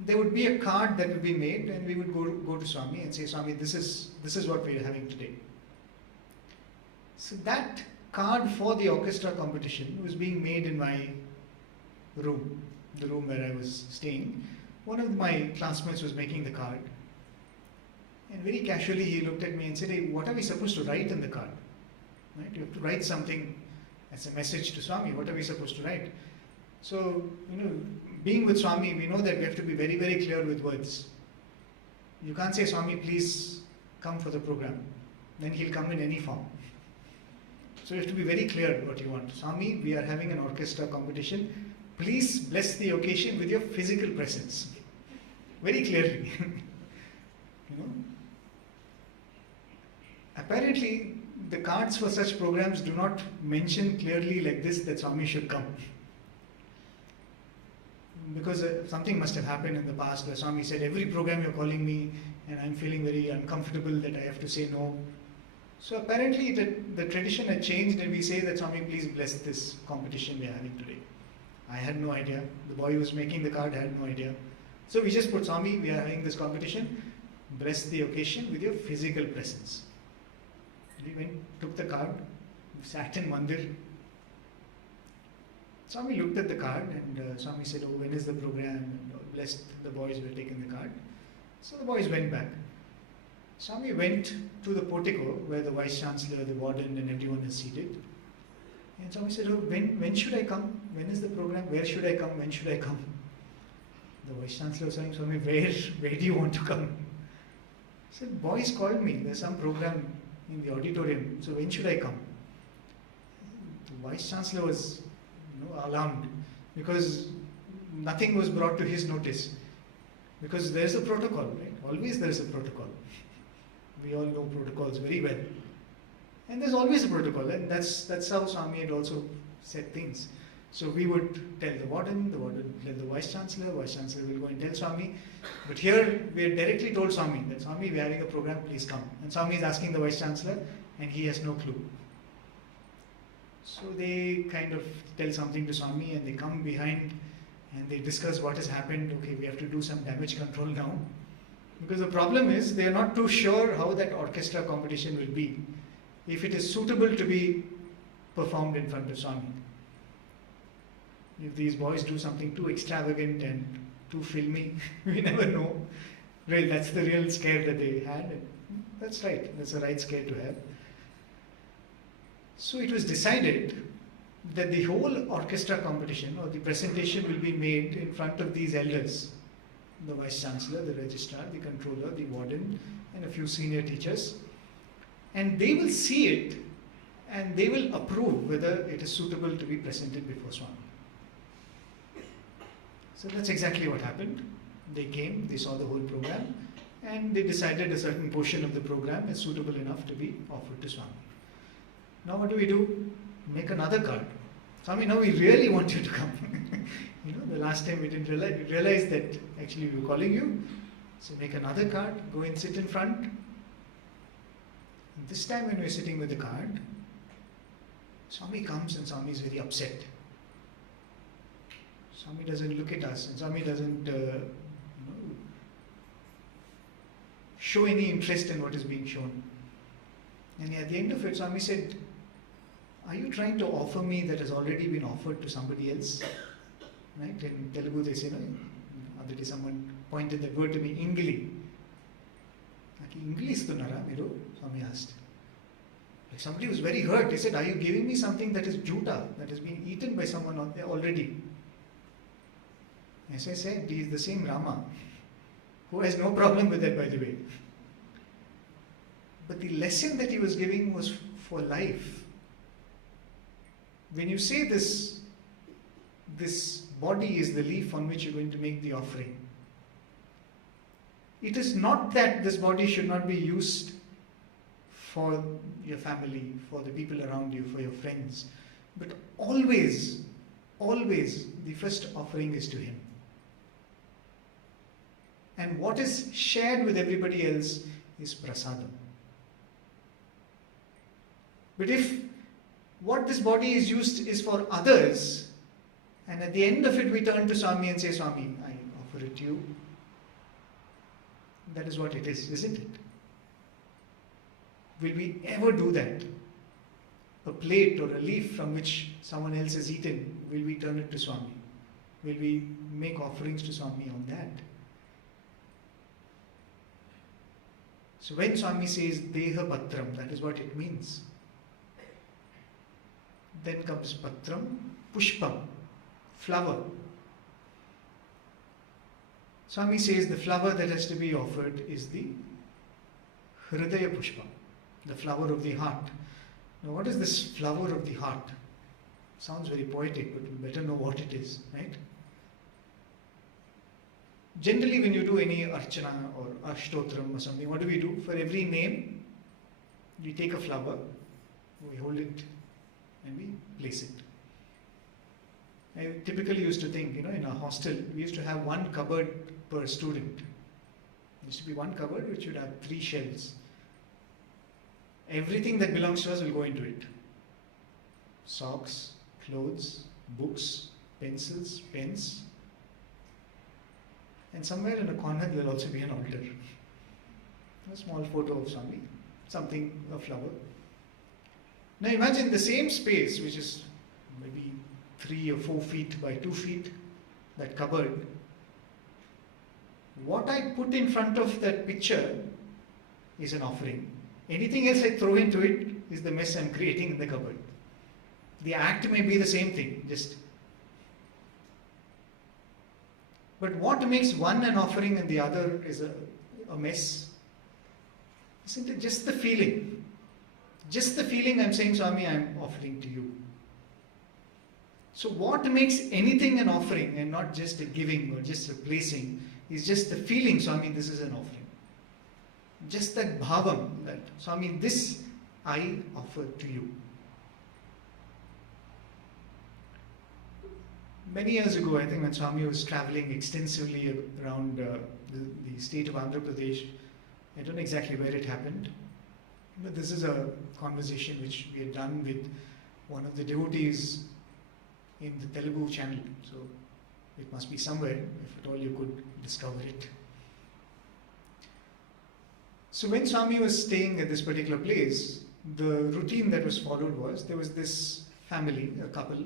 there would be a card that would be made, and we would go to Swami and say, Swami, this is what we are having today. So that card for the orchestra competition was being made in my room, the room where I was staying. One of my classmates was making the card, and very casually he looked at me and said, hey, what are we supposed to write in the card? Right? You have to write something as a message to Swami. What are we supposed to write? So, being with Swami, we know that we have to be very, very clear with words. You can't say, Swami, please come for the program. Then he'll come in any form. So you have to be very clear what you want. Swami, we are having an orchestra competition. Please bless the occasion with your physical presence. Very clearly. Apparently, the cards for such programs do not mention clearly like this that Swami should come. Because something must have happened in the past where Swami said, every program you're calling me and I'm feeling very uncomfortable that I have to say no. So apparently the tradition had changed and we say that Swami, please bless this competition we are having today. I had no idea. The boy who was making the card had no idea. So we just put, Swami, we are having this competition. Bless the occasion with your physical presence. We went, took the card, sat in Mandir. Swami looked at the card and Swami said, oh, when is the program? And blessed the boys who had taken the card. So the boys went back. Swami went to the portico where the Vice Chancellor, the warden and everyone is seated. And Swami said, oh, when should I come? When is the program? Where should I come? When should I come? The Vice Chancellor was saying, Swami, where do you want to come? I said, boys called me. There's some program in the auditorium. So when should I come? The Vice Chancellor was alarmed because nothing was brought to his notice. Because there's a protocol, right? Always there's a protocol. We all know protocols very well. And there's always a protocol, and that's how Swami had also said things. So we would tell the warden will tell the Vice Chancellor will go and tell Swami. But here we had directly told Swami that Swami, we're having a program, please come. And Swami is asking the Vice Chancellor, and he has no clue. So they kind of tell something to Swami, and they come behind and they discuss what has happened. Okay, we have to do some damage control now. Because the problem is they are not too sure how that orchestra competition will be. If it is suitable to be performed in front of Swami. If these boys do something too extravagant and too filmy, we never know. Well, that's the real scare that they had. That's right, that's the right scare to have. So it was decided that the whole orchestra competition or the presentation will be made in front of these elders. The Vice Chancellor, the Registrar, the Controller, the Warden, and a few senior teachers. And they will see it and they will approve whether it is suitable to be presented before Swami. So that's exactly what happened. They came, they saw the whole program, and they decided a certain portion of the program is suitable enough to be offered to Swami. Now what do? Make another card. Swami, now we really want you to come. The last time we didn't realize, we realized that actually we were calling you. So make another card, go and sit in front. And this time when we're sitting with the card, Swami comes and Swami is very upset. Swami doesn't look at us and Swami doesn't show any interest in what is being shown. And at the end of it, Swami said, are you trying to offer me that has already been offered to somebody else? Right? In Telugu they say, other day someone pointed that word to me, Ingli. Ingli istunara meeru? Swami asked. Like somebody was very hurt. He said, are you giving me something that is juta, that has been eaten by someone already? As I said, he is the same Rama, who has no problem with that, by the way. But the lesson that he was giving was for life. When you say this body is the leaf on which you're going to make the offering, it is not that this body should not be used for your family, for the people around you, for your friends, but always, the first offering is to Him. And what is shared with everybody else is prasadam. But if what this body is used is for others, and at the end of it we turn to Swami and say, Swami, I offer it to you. That is what it is, isn't it? Will we ever do that? A plate or a leaf from which someone else has eaten, will we turn it to Swami? Will we make offerings to Swami on that? So when Swami says Deha Patram, that is what it means. Then comes Patram, Pushpam, flower. Swami says the flower that has to be offered is the Hridaya Pushpam, the flower of the heart. Now what is this flower of the heart? Sounds very poetic, but we better know what it is, right? Generally when you do any archana or ashtotram or something, what do? For every name, we take a flower, we hold it and we place it. I typically used to think, in a hostel, we used to have one cupboard per student. There used to be one cupboard which would have 3 shelves. Everything that belongs to us will go into it. Socks, clothes, books, pencils, pens. And somewhere in a corner there will also be an altar. A small photo of Swami, something, a flower. Now imagine the same space, which is maybe 3 or 4 feet by 2 feet, that cupboard. What I put in front of that picture is an offering. Anything else I throw into it is the mess I'm creating in the cupboard. The act may be the same thing, just. But what makes one an offering and the other is a mess? Isn't it just the feeling? Just the feeling I'm saying, Swami, I'm offering to you. So what makes anything an offering and not just a giving or just a placing is just the feeling, Swami, this is an offering. Just that bhavam, that Swami, this I offer to you. Many years ago, I think when Swami was traveling extensively around the state of Andhra Pradesh, I don't know exactly where it happened, but this is a conversation which we had done with one of the devotees in the Telugu channel. So it must be somewhere, if at all you could discover it. So when Swami was staying at this particular place, the routine that was followed was, there was this family, a couple,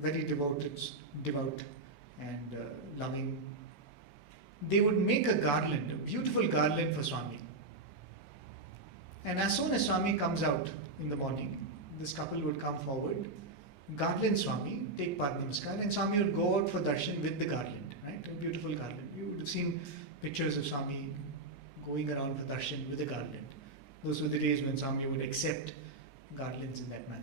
very devout and loving. They would make a garland, a beautiful garland for Swami. And as soon as Swami comes out in the morning, this couple would come forward, garland Swami, take Pad Namaskar, and Swami would go out for darshan with the garland, right? A beautiful garland. You would have seen pictures of Swami going around for darshan with a garland. Those were the days when Swami would accept garlands in that manner.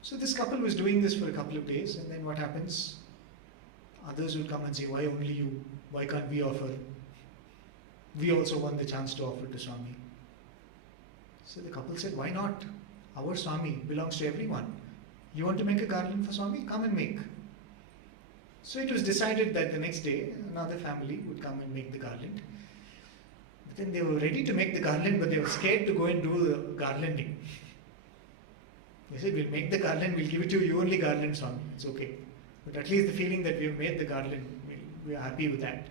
So this couple was doing this for a couple of days, and then what happens? Others would come and say, why only you? Why can't we offer? We also want the chance to offer to Swami. So the couple said, why not? Our Swami belongs to everyone. You want to make a garland for Swami? Come and make. So it was decided that the next day, another family would come and make the garland. But then they were ready to make the garland, but they were scared to go and do the garlanding. They said, we'll make the garland, we'll give it to you, you only garland Swami, it's okay. But at least the feeling that we've made the garland, we are happy with that.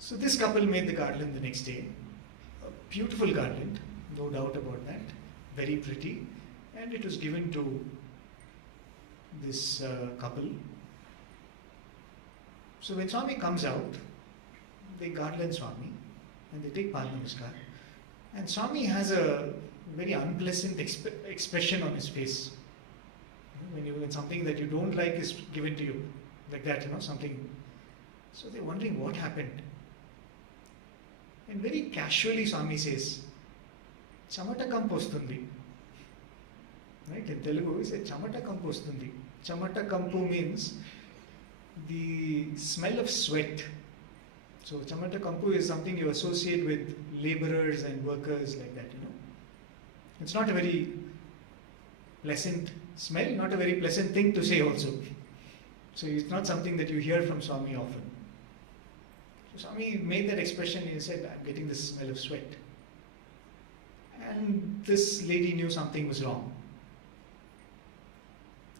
So this couple made the garland the next day. A beautiful garland, no doubt about that, very pretty. And it was given to this couple. So when Swami comes out, they garland Swami and they take Pad Namaskar. And Swami has a very unpleasant expression on his face. When something that you don't like is given to you, like that, something. So they're wondering what happened. And very casually Swami says, Chamata kampostundi. Right? In Telugu, he said, Chamata kampostundi. Chamata kampu means the smell of sweat. So Chamata kampu is something you associate with laborers and workers like that, It's not a very pleasant smell, not a very pleasant thing to say also. So it's not something that you hear from Swami often. So Swami made that expression and he said, I'm getting this smell of sweat. And this lady knew something was wrong.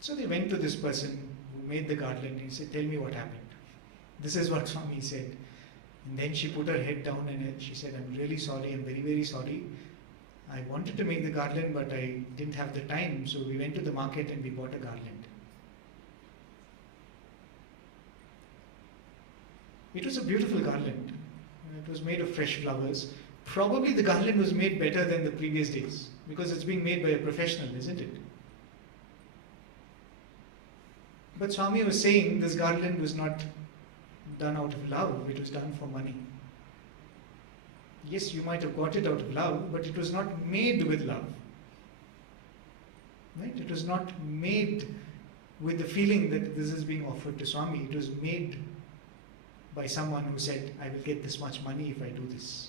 So they went to this person who made the garland and he said, tell me what happened. This is what Swami said. And then she put her head down and she said, I'm really sorry, I'm very, very sorry. I wanted to make the garland, but I didn't have the time, so we went to the market and we bought a garland. It was a beautiful garland. It was made of fresh flowers. Probably the garland was made better than the previous days, because it's being made by a professional, isn't it? But Swami was saying this garland was not done out of love, it was done for money. Yes, you might have got it out of love, but it was not made with love. Right? It was not made with the feeling that this is being offered to Swami. It was made by someone who said, I will get this much money if I do this.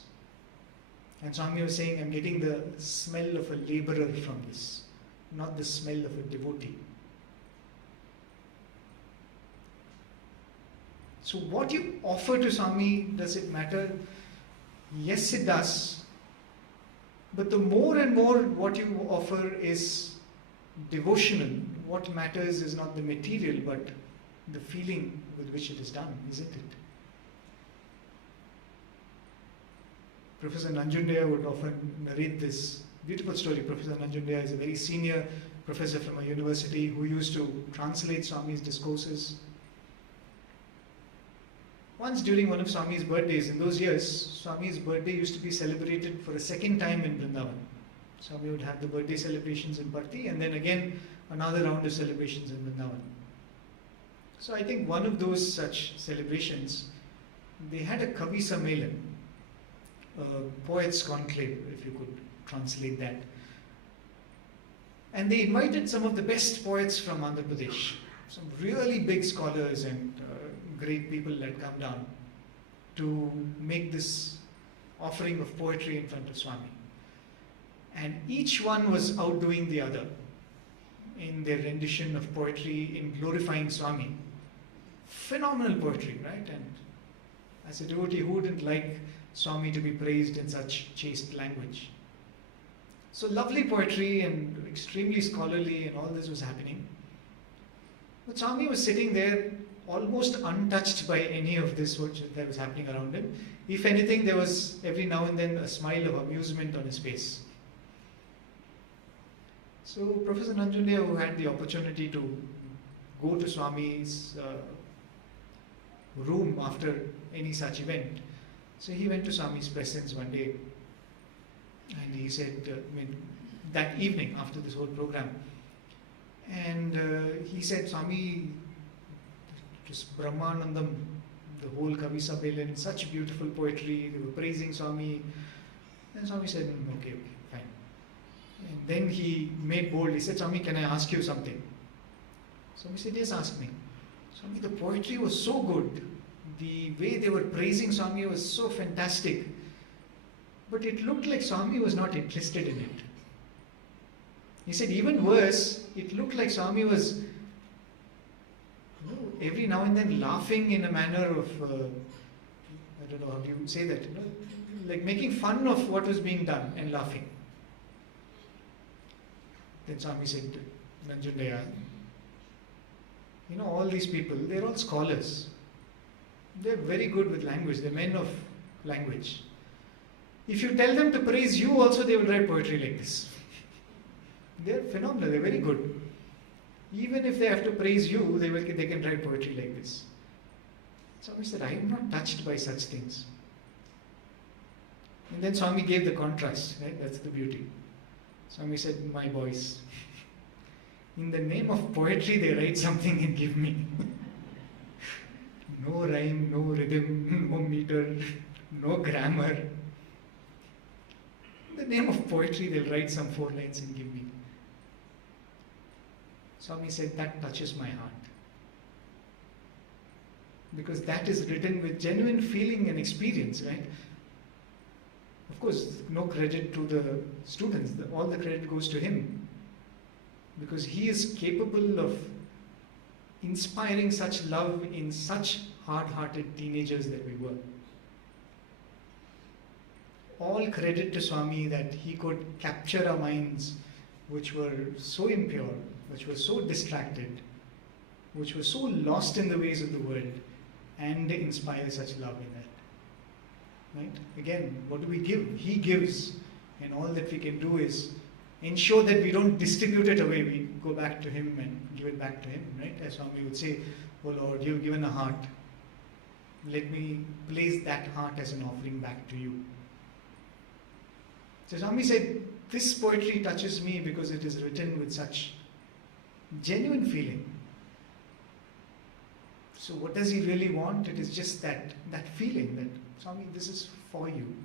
And Swami was saying, I'm getting the smell of a laborer from this, not the smell of a devotee. So what you offer to Swami, does it matter? Yes, it does. But the more and more what you offer is devotional, what matters is not the material, but the feeling with which it is done, isn't it? Professor Nanjundaya would often narrate this beautiful story. Professor Nanjundaya is a very senior professor from a university who used to translate Swami's discourses. Once during one of Swami's birthdays, in those years, Swami's birthday used to be celebrated for a second time in Vrindavan. Swami would have the birthday celebrations in Parthi and then again another round of celebrations in Vrindavan. So I think one of those such celebrations, they had a Kavi Sammelan, a poets conclave, if you could translate that. And they invited some of the best poets from Andhra Pradesh, some really big scholars and great people that come down to make this offering of poetry in front of Swami. And each one was outdoing the other in their rendition of poetry in glorifying Swami. Phenomenal poetry, right? And as a devotee, who wouldn't like Swami to be praised in such chaste language? So lovely poetry and extremely scholarly, and all this was happening. But Swami was sitting there almost untouched by any of this that was happening around him. If anything, there was every now and then a smile of amusement on his face. So Professor Nanjundeya, who had the opportunity to go to Swami's room after any such event, so he went to Swami's presence one day, and he said, that evening after this whole program, and he said, Swami, just Brahmanandam, the whole Kavi Sammelan, such beautiful poetry, they were praising Swami. And Swami said, okay, fine. And then he made bold, he said, Swami, can I ask you something? Swami said, yes, ask me. Swami, the poetry was so good, the way they were praising Swami was so fantastic, but it looked like Swami was not interested in it. He said, even worse, it looked like Swami was every now and then laughing in a manner of, I don't know how do you say that, like making fun of what was being done and laughing. Then Swami said, Nanjundeya, all these people, they're all scholars. They're very good with language, they're men of language. If you tell them to praise you also, they will write poetry like this. They're phenomenal, they're very good. Even if they have to praise you, they can write poetry like this. Swami said, I am not touched by such things. And then Swami gave the contrast, right? That's the beauty. Swami said, my boys, in the name of poetry, they write something and give me. No rhyme, no rhythm, no meter, no grammar. In the name of poetry, they'll write some 4 lines and give me. Swami said, that touches my heart. Because that is written with genuine feeling and experience, right? Of course, no credit to the students, all the credit goes to him. Because he is capable of inspiring such love in such hard-hearted teenagers that we were. All credit to Swami that he could capture our minds, which were so impure, which were so distracted, which were so lost in the ways of the world, and inspire such love in that. Right? Again, what do we give? He gives, and all that we can do is ensure that we don't distribute it away. We go back to him and give it back to him. Right? As Swami would say, oh Lord, you've given a heart. Let me place that heart as an offering back to you. So Swami said, this poetry touches me because it is written with such genuine feeling. So what does he really want? It is just that feeling that, Swami, this is for you.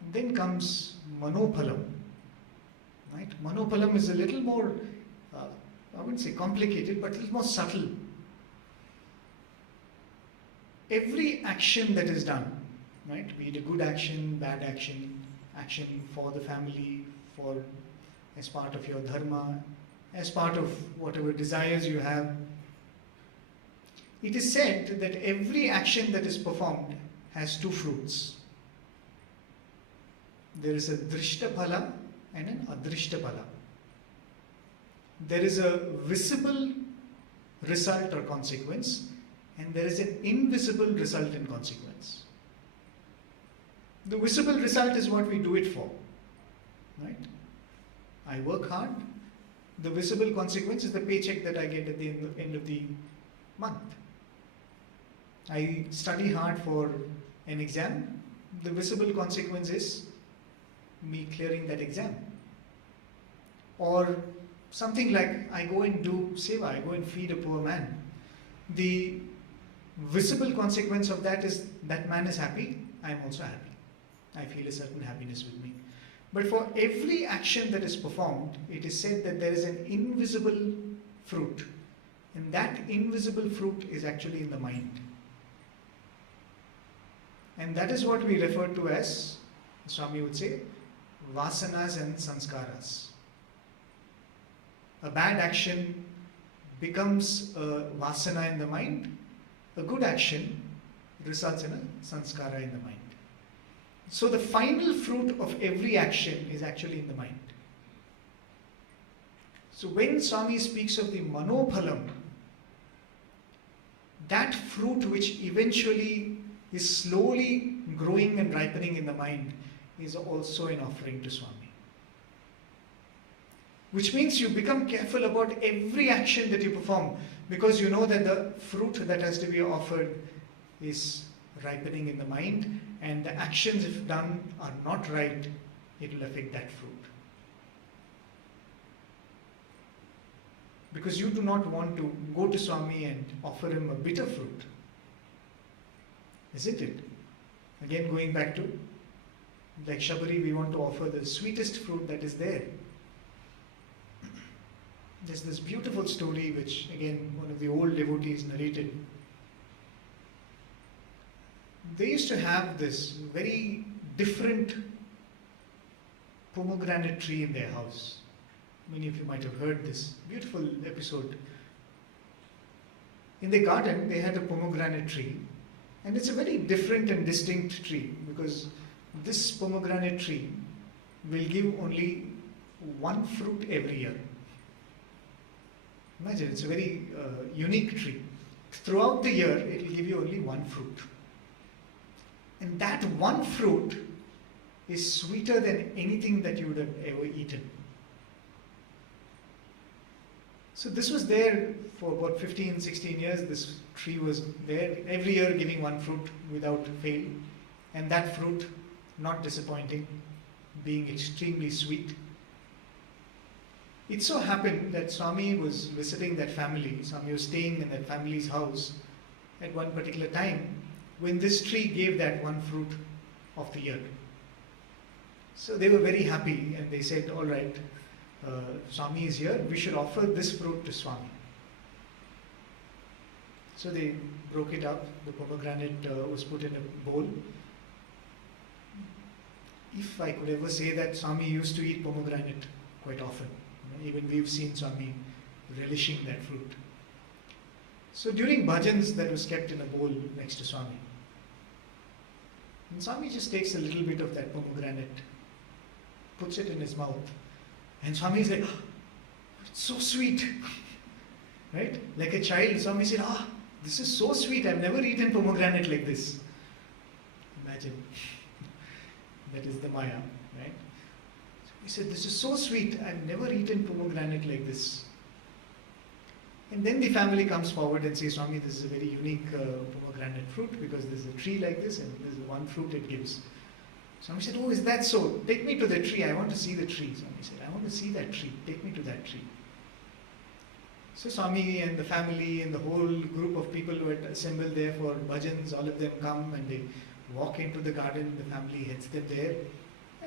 And then comes Manophalam. Right? Manophalam is a little more, I wouldn't say complicated, but a little more subtle. Every action that is done, right? Be it a good action, bad action, action for the family, as part of your dharma, as part of whatever desires you have. It is said that every action that is performed has 2 fruits. There is a drishta phala and an adrishta phala. There is a visible result or consequence, and there is an invisible result and consequence. The visible result is what we do it for, right? I work hard. The visible consequence is the paycheck that I get at the end of the month. I study hard for an exam. The visible consequence is me clearing that exam. Or something like I go and do seva, I go and feed a poor man. The visible consequence of that is that man is happy, I am also happy. I feel a certain happiness with me. But for every action that is performed, it is said that there is an invisible fruit. And that invisible fruit is actually in the mind. And that is what we refer to as, Swami would say, vasanas and sanskaras. A bad action becomes a vasana in the mind. A good action results in a sanskara in the mind. So the final fruit of every action is actually in the mind. So when Swami speaks of the manophalam, that fruit which eventually is slowly growing and ripening in the mind is also an offering to Swami. Which means you become careful about every action that you perform, because you know that the fruit that has to be offered is ripening in the mind, and the actions, if done, are not right, it will affect that fruit. Because you do not want to go to Swami and offer him a bitter fruit. Isn't it? Again, going back to, like Shabari, we want to offer the sweetest fruit that is there. There's this beautiful story which, again, one of the old devotees narrated. They used to have this very different pomegranate tree in their house. Many of you might have heard this beautiful episode. In their garden, they had a pomegranate tree, and it's a very different and distinct tree, because this pomegranate tree will give only one fruit every year. Imagine, it's a very unique tree. Throughout the year, it will give you only one fruit. And that one fruit is sweeter than anything that you would have ever eaten. So this was there for about 15, 16 years. This tree was there every year giving one fruit without fail. And that fruit, not disappointing, being extremely sweet. It so happened that Swami was visiting that family. Swami was staying in that family's house at one particular time when this tree gave that one fruit of the year. So they were very happy, and they said, all right, Swami is here, we should offer this fruit to Swami. So they broke it up, the pomegranate was put in a bowl. If I could ever say that, Swami used to eat pomegranate quite often. Even we've seen Swami relishing that fruit. So during bhajans, that was kept in a bowl next to Swami. And Swami just takes a little bit of that pomegranate, puts it in his mouth, and Swami is like, oh, it's so sweet. Right? Like a child, Swami said, this is so sweet, I've never eaten pomegranate like this. Imagine. That is the Maya, right? So he said, this is so sweet, I've never eaten pomegranate like this. And then the family comes forward and says, Swami, this is a very unique pomegranate fruit, because there's a tree like this and there's one fruit it gives. Swami said, oh, is that so? Take me to the tree, I want to see the tree. Swami said, I want to see that tree, take me to that tree. So Swami and the family and the whole group of people who had assembled there for bhajans, all of them come and they walk into the garden, the family heads them there,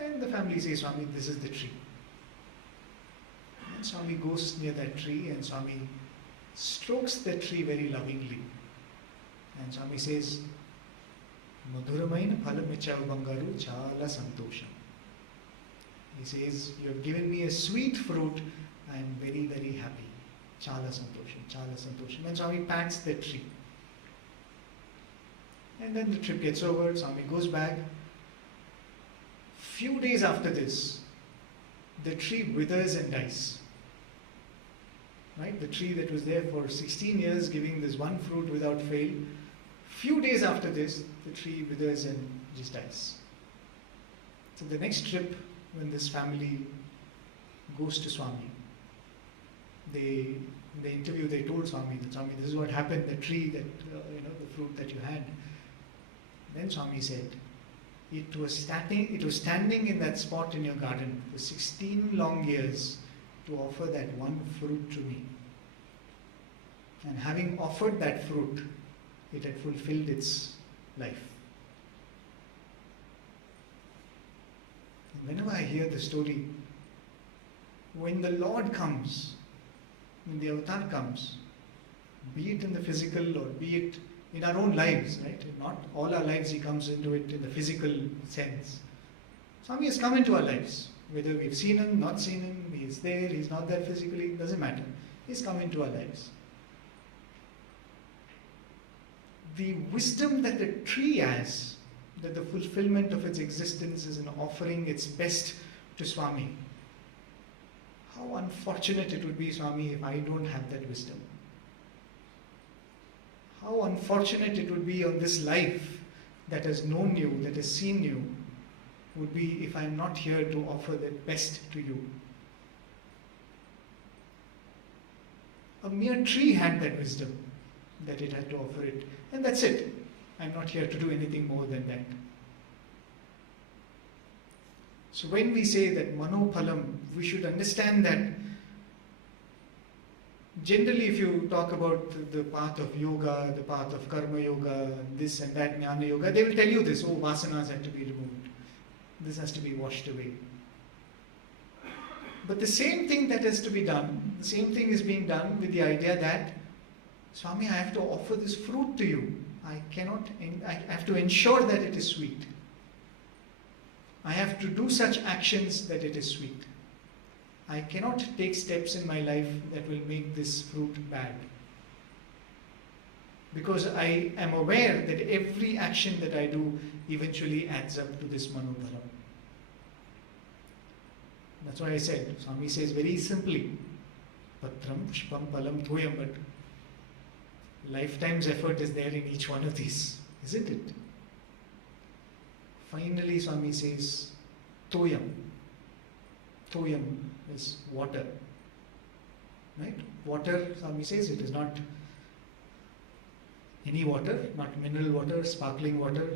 and the family says, Swami, this is the tree. And Swami goes near that tree and Swami strokes the tree very lovingly. And Swami says, Madhuramaina phalamichav bangaru chala santosham. He says, you have given me a sweet fruit, I am very, very happy. Chala santosham, chala santosham. And Swami pats the tree. And then the trip gets over, Swami goes back. Few days after this, the tree withers and dies. Right? The tree that was there for 16 years giving this one fruit without fail. Few days after this, the tree withers and just dies. So the next trip, when this family goes to Swami, in the interview they told Swami that, Swami, this is what happened, the tree that, the fruit that you had. Then Swami said, it was standing in that spot in your garden for 16 long years to offer that one fruit to me. And having offered that fruit, it had fulfilled its life. And whenever I hear the story, when the Lord comes, when the avatar comes, be it in the physical or be it in our own lives, right? Not all our lives He comes into it in the physical sense. Swami has come into our lives. Whether we've seen Him, not seen Him, He's there, He's not there physically, it doesn't matter. He's come into our lives. The wisdom that the tree has, that the fulfillment of its existence is in offering its best to Swami. How unfortunate it would be, Swami, if I don't have that wisdom. How unfortunate it would be on this life that has known you, that has seen you, would be if I am not here to offer the best to you. A mere tree had that wisdom, that it had to offer it. And that's it. I'm not here to do anything more than that. So when we say that manophalam, we should understand that generally if you talk about the path of yoga, the path of karma yoga, this and that, jnana yoga, they will tell you this, oh, vasanas have to be removed. This has to be washed away. But the same thing that has to be done, the same thing is being done with the idea that, Swami, I have to offer this fruit to you. I have to ensure that it is sweet. I have to do such actions that it is sweet. I cannot take steps in my life that will make this fruit bad. Because I am aware that every action that I do eventually adds up to this manophalam. That's why I said, Swami says very simply, Patram Pushpam Palam Thoyam, but lifetime's effort is there in each one of these, isn't it? Finally, Swami says, Toyam. Toyam is water. Right? Water, Swami says, it is not any water, not mineral water, sparkling water,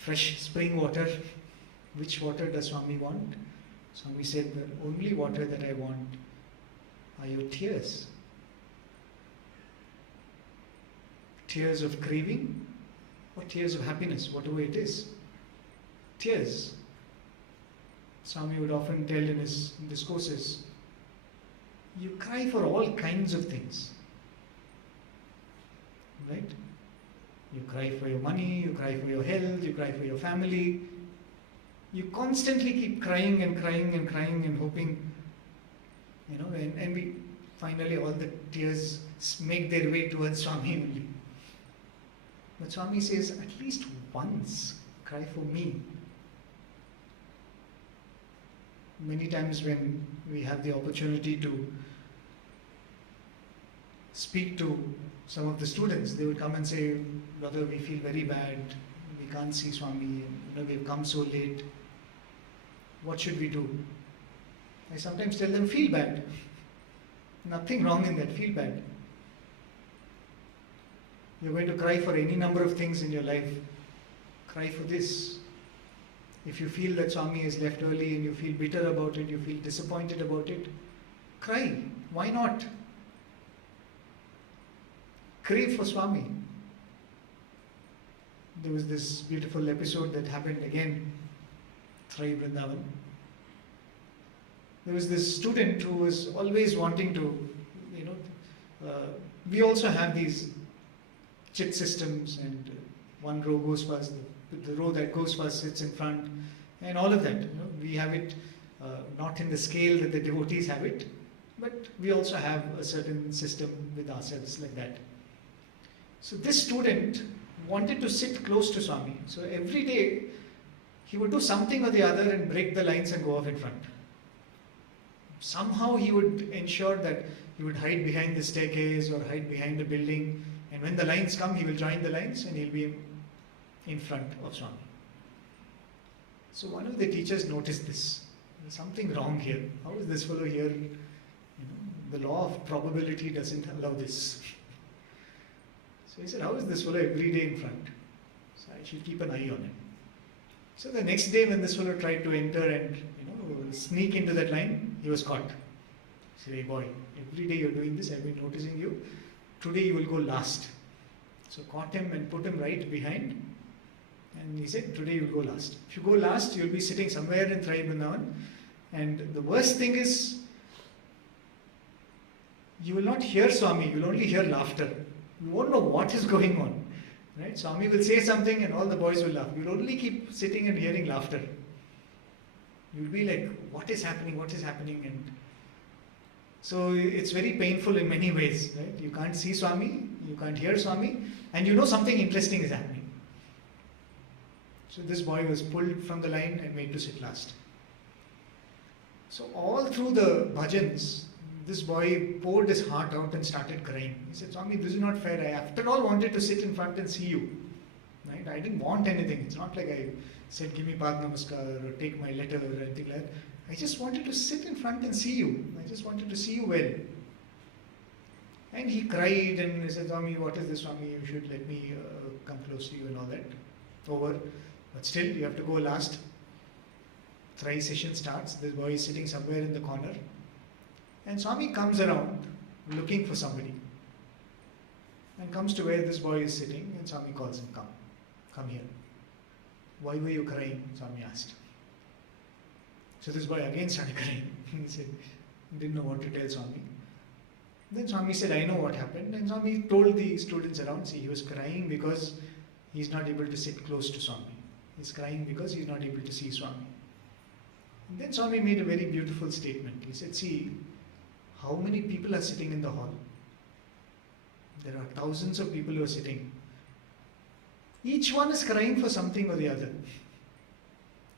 fresh spring water. Which water does Swami want? Swami said, the only water that I want are your tears. Tears of craving or tears of happiness, whatever it is. Tears. Swami would often tell in his discourses, you cry for all kinds of things. Right? You cry for your money, you cry for your health, you cry for your family. You constantly keep crying and crying and crying and hoping, and we finally all the tears make their way towards Swami only. But Swami says, at least once, cry for me. Many times when we have the opportunity to speak to some of the students, they would come and say, brother, we feel very bad, we can't see Swami, we've come so late. What should we do? I sometimes tell them, feel bad. Nothing wrong in that, feel bad. You're going to cry for any number of things in your life. Cry for this. If you feel that Swami has left early and you feel bitter about it, you feel disappointed about it, cry. Why not? Crave for Swami. There was this beautiful episode that happened again, Trai Vrindavan. There was this student who was always wanting to, we also have these chit systems, and one row goes first, the row that goes first sits in front, and all of that. We have it not in the scale that the devotees have it, but we also have a certain system with ourselves like that. So this student wanted to sit close to Swami. So every day he would do something or the other and break the lines and go off in front. Somehow he would ensure that he would hide behind the staircase or hide behind the building, and when the lines come, he will join the lines and he'll be in front of Swami. So one of the teachers noticed this. There's something wrong here. How is this fellow here? The law of probability doesn't allow this. So he said, how is this fellow every day in front? So I should keep an eye on him. So the next day when this fellow tried to enter and sneak into that line, he was caught. He said, hey boy, every day you're doing this, I've been noticing you. Today you will go last. So caught him and put him right behind. And he said, today you will go last. If you go last, you'll be sitting somewhere in Vrindavan. And the worst thing is, you will not hear Swami, you will only hear laughter. You won't know what is going on. Right? Swami will say something and all the boys will laugh. You will only keep sitting and hearing laughter. You'll be like, what is happening, what is happening? And so it's very painful in many ways. Right? You can't see Swami, you can't hear Swami, and you know something interesting is happening. So this boy was pulled from the line and made to sit last. So all through the bhajans, this boy poured his heart out and started crying. He said, Swami, this is not fair. I after all wanted to sit in front and see you. Right? I didn't want anything. It's not like I said, give me Pad Namaskar or take my letter or anything like that. I just wanted to sit in front and see you. I just wanted to see you well. And he cried and he said, Swami, what is this, Swami? You should let me come close to you and all that. Over. But still, you have to go last. Thrice session starts. This boy is sitting somewhere in the corner. And Swami comes around looking for somebody. And comes to where this boy is sitting. And Swami calls him, come here. Why were you crying? Swami asked. So this boy again started crying. He said, didn't know what to tell Swami. Then Swami said, I know what happened. And Swami told the students around, see, he was crying because he's not able to sit close to Swami. He's crying because he's not able to see Swami. And then Swami made a very beautiful statement. He said, see, how many people are sitting in the hall? There are thousands of people who are sitting. Each one is crying for something or the other.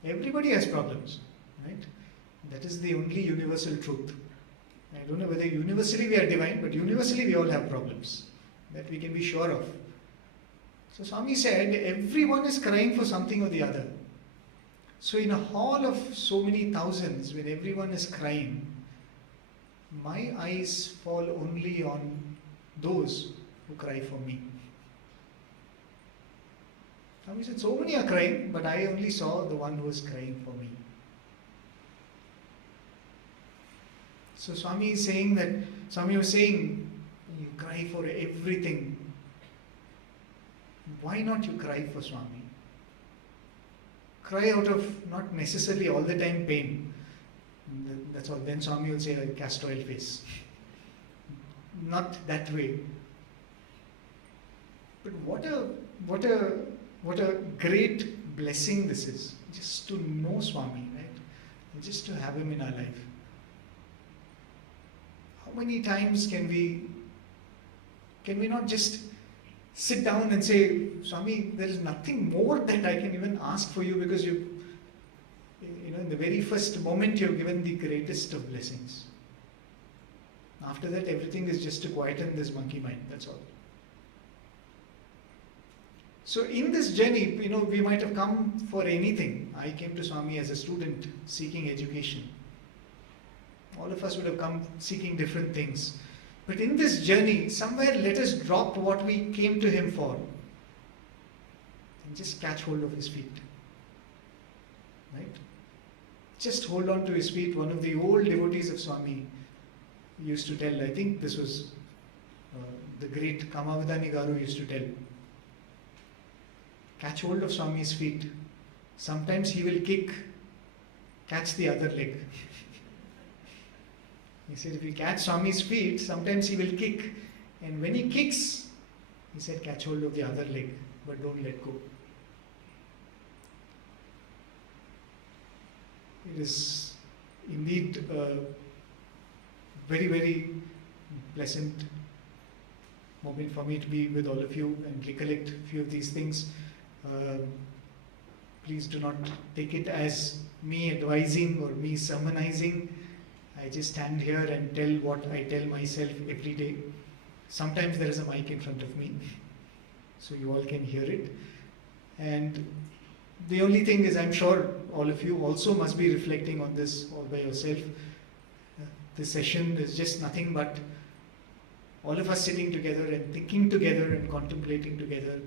Everybody has problems, right? That is the only universal truth. I don't know whether universally we are divine, but universally we all have problems. That we can be sure of. So Swami said, everyone is crying for something or the other. So in a hall of so many thousands, when everyone is crying, my eyes fall only on those who cry for me. Swami said, so many are crying, but I only saw the one who was crying for me. So Swami is saying that, Swami was saying, you cry for everything. Why not you cry for Swami? Cry out of not necessarily all the time pain. That's all. Then Swami will say, castor oil face. Not that way. But what a great blessing this is. Just to know Swami, right? And just to have him in our life. How many times can we not just sit down and say, Swami, there is nothing more that I can even ask for you, because in the very first moment you have given the greatest of blessings. After that, everything is just to quieten this monkey mind, that's all. So in this journey, we might have come for anything. I came to Swami as a student seeking education. All of us would have come seeking different things. But in this journey, somewhere let us drop what we came to him for and just catch hold of his feet. Right? Just hold on to his feet. One of the old devotees of Swami used to tell, I think this was the great Kamavadani Garu used to tell, catch hold of Swami's feet. Sometimes he will catch the other leg. He said, if you catch Swami's feet, sometimes he will kick. And when he kicks, he said, catch hold of the other leg, but don't let go. It is indeed a very, very pleasant moment for me to be with all of you and recollect a few of these things. Please do not take it as me advising or me sermonizing. I just stand here and tell what I tell myself every day. Sometimes there is a mic in front of me, so you all can hear it. And the only thing is, I'm sure all of you also must be reflecting on this all by yourself. This session is just nothing but all of us sitting together and thinking together and contemplating together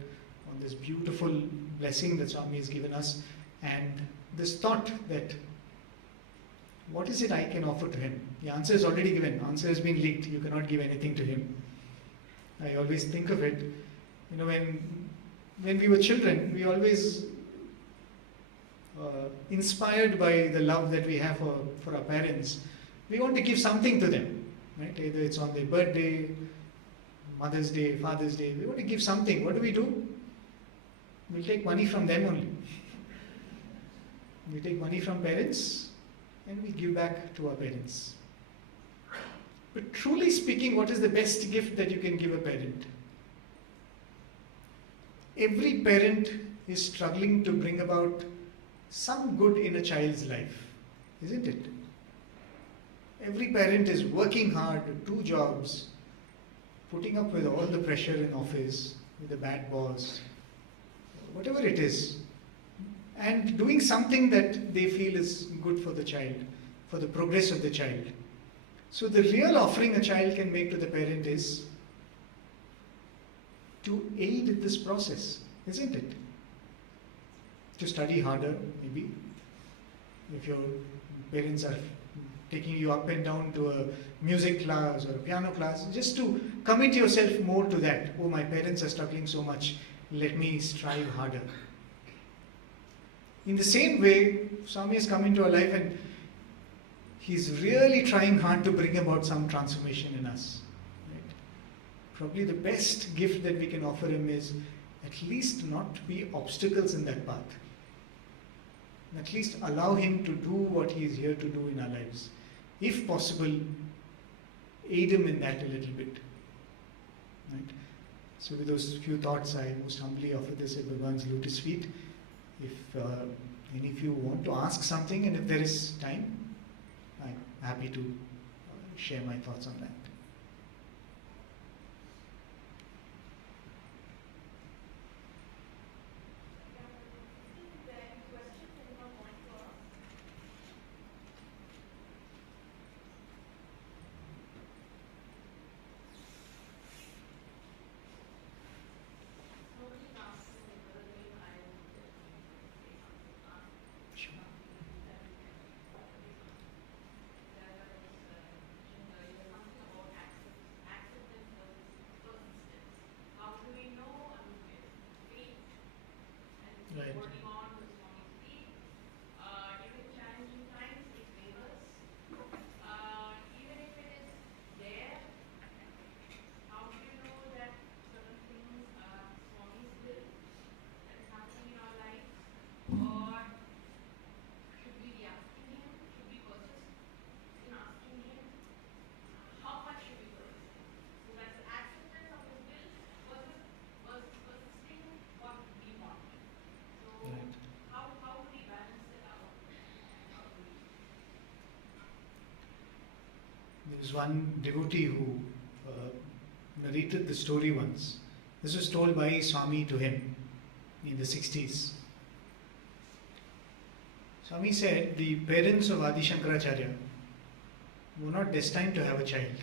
on this beautiful blessing that Swami has given us. And this thought that what is it I can offer to him? The answer is already given. Answer has been leaked. You cannot give anything to him. I always think of it, when we were children, we always inspired by the love that we have for our parents, we want to give something to them, right? Either it's on their birthday, Mother's Day, Father's Day, we want to give something. What do? We'll take money from them only. We take money from parents and we give back to our parents. But truly speaking, what is the best gift that you can give a parent? Every parent is struggling to bring about some good in a child's life, isn't it? Every parent is working hard, 2 jobs, putting up with all the pressure in office, with a bad boss, whatever it is, and doing something that they feel is good for the child, for the progress of the child. So the real offering a child can make to the parent is to aid in this process, isn't it? To study harder, maybe. If your parents are taking you up and down to a music class or a piano class, just to commit yourself more to that. Oh, my parents are struggling so much, let me strive harder. In the same way, Swami has come into our life and he's really trying hard to bring about some transformation in us. Right? Probably the best gift that we can offer him is at least not to be obstacles in that path. At least allow him to do what he is here to do in our lives. If possible, aid him in that a little bit. Right? So with those few thoughts, I most humbly offer this at Bhagwan's lotus feet. If any of you want to ask something, and if there is time, I'm happy to share my thoughts on that. Right. There was one devotee who narrated the story once. This was told by Swami to him in the 60s. Swami said the parents of Adi Shankaracharya were not destined to have a child.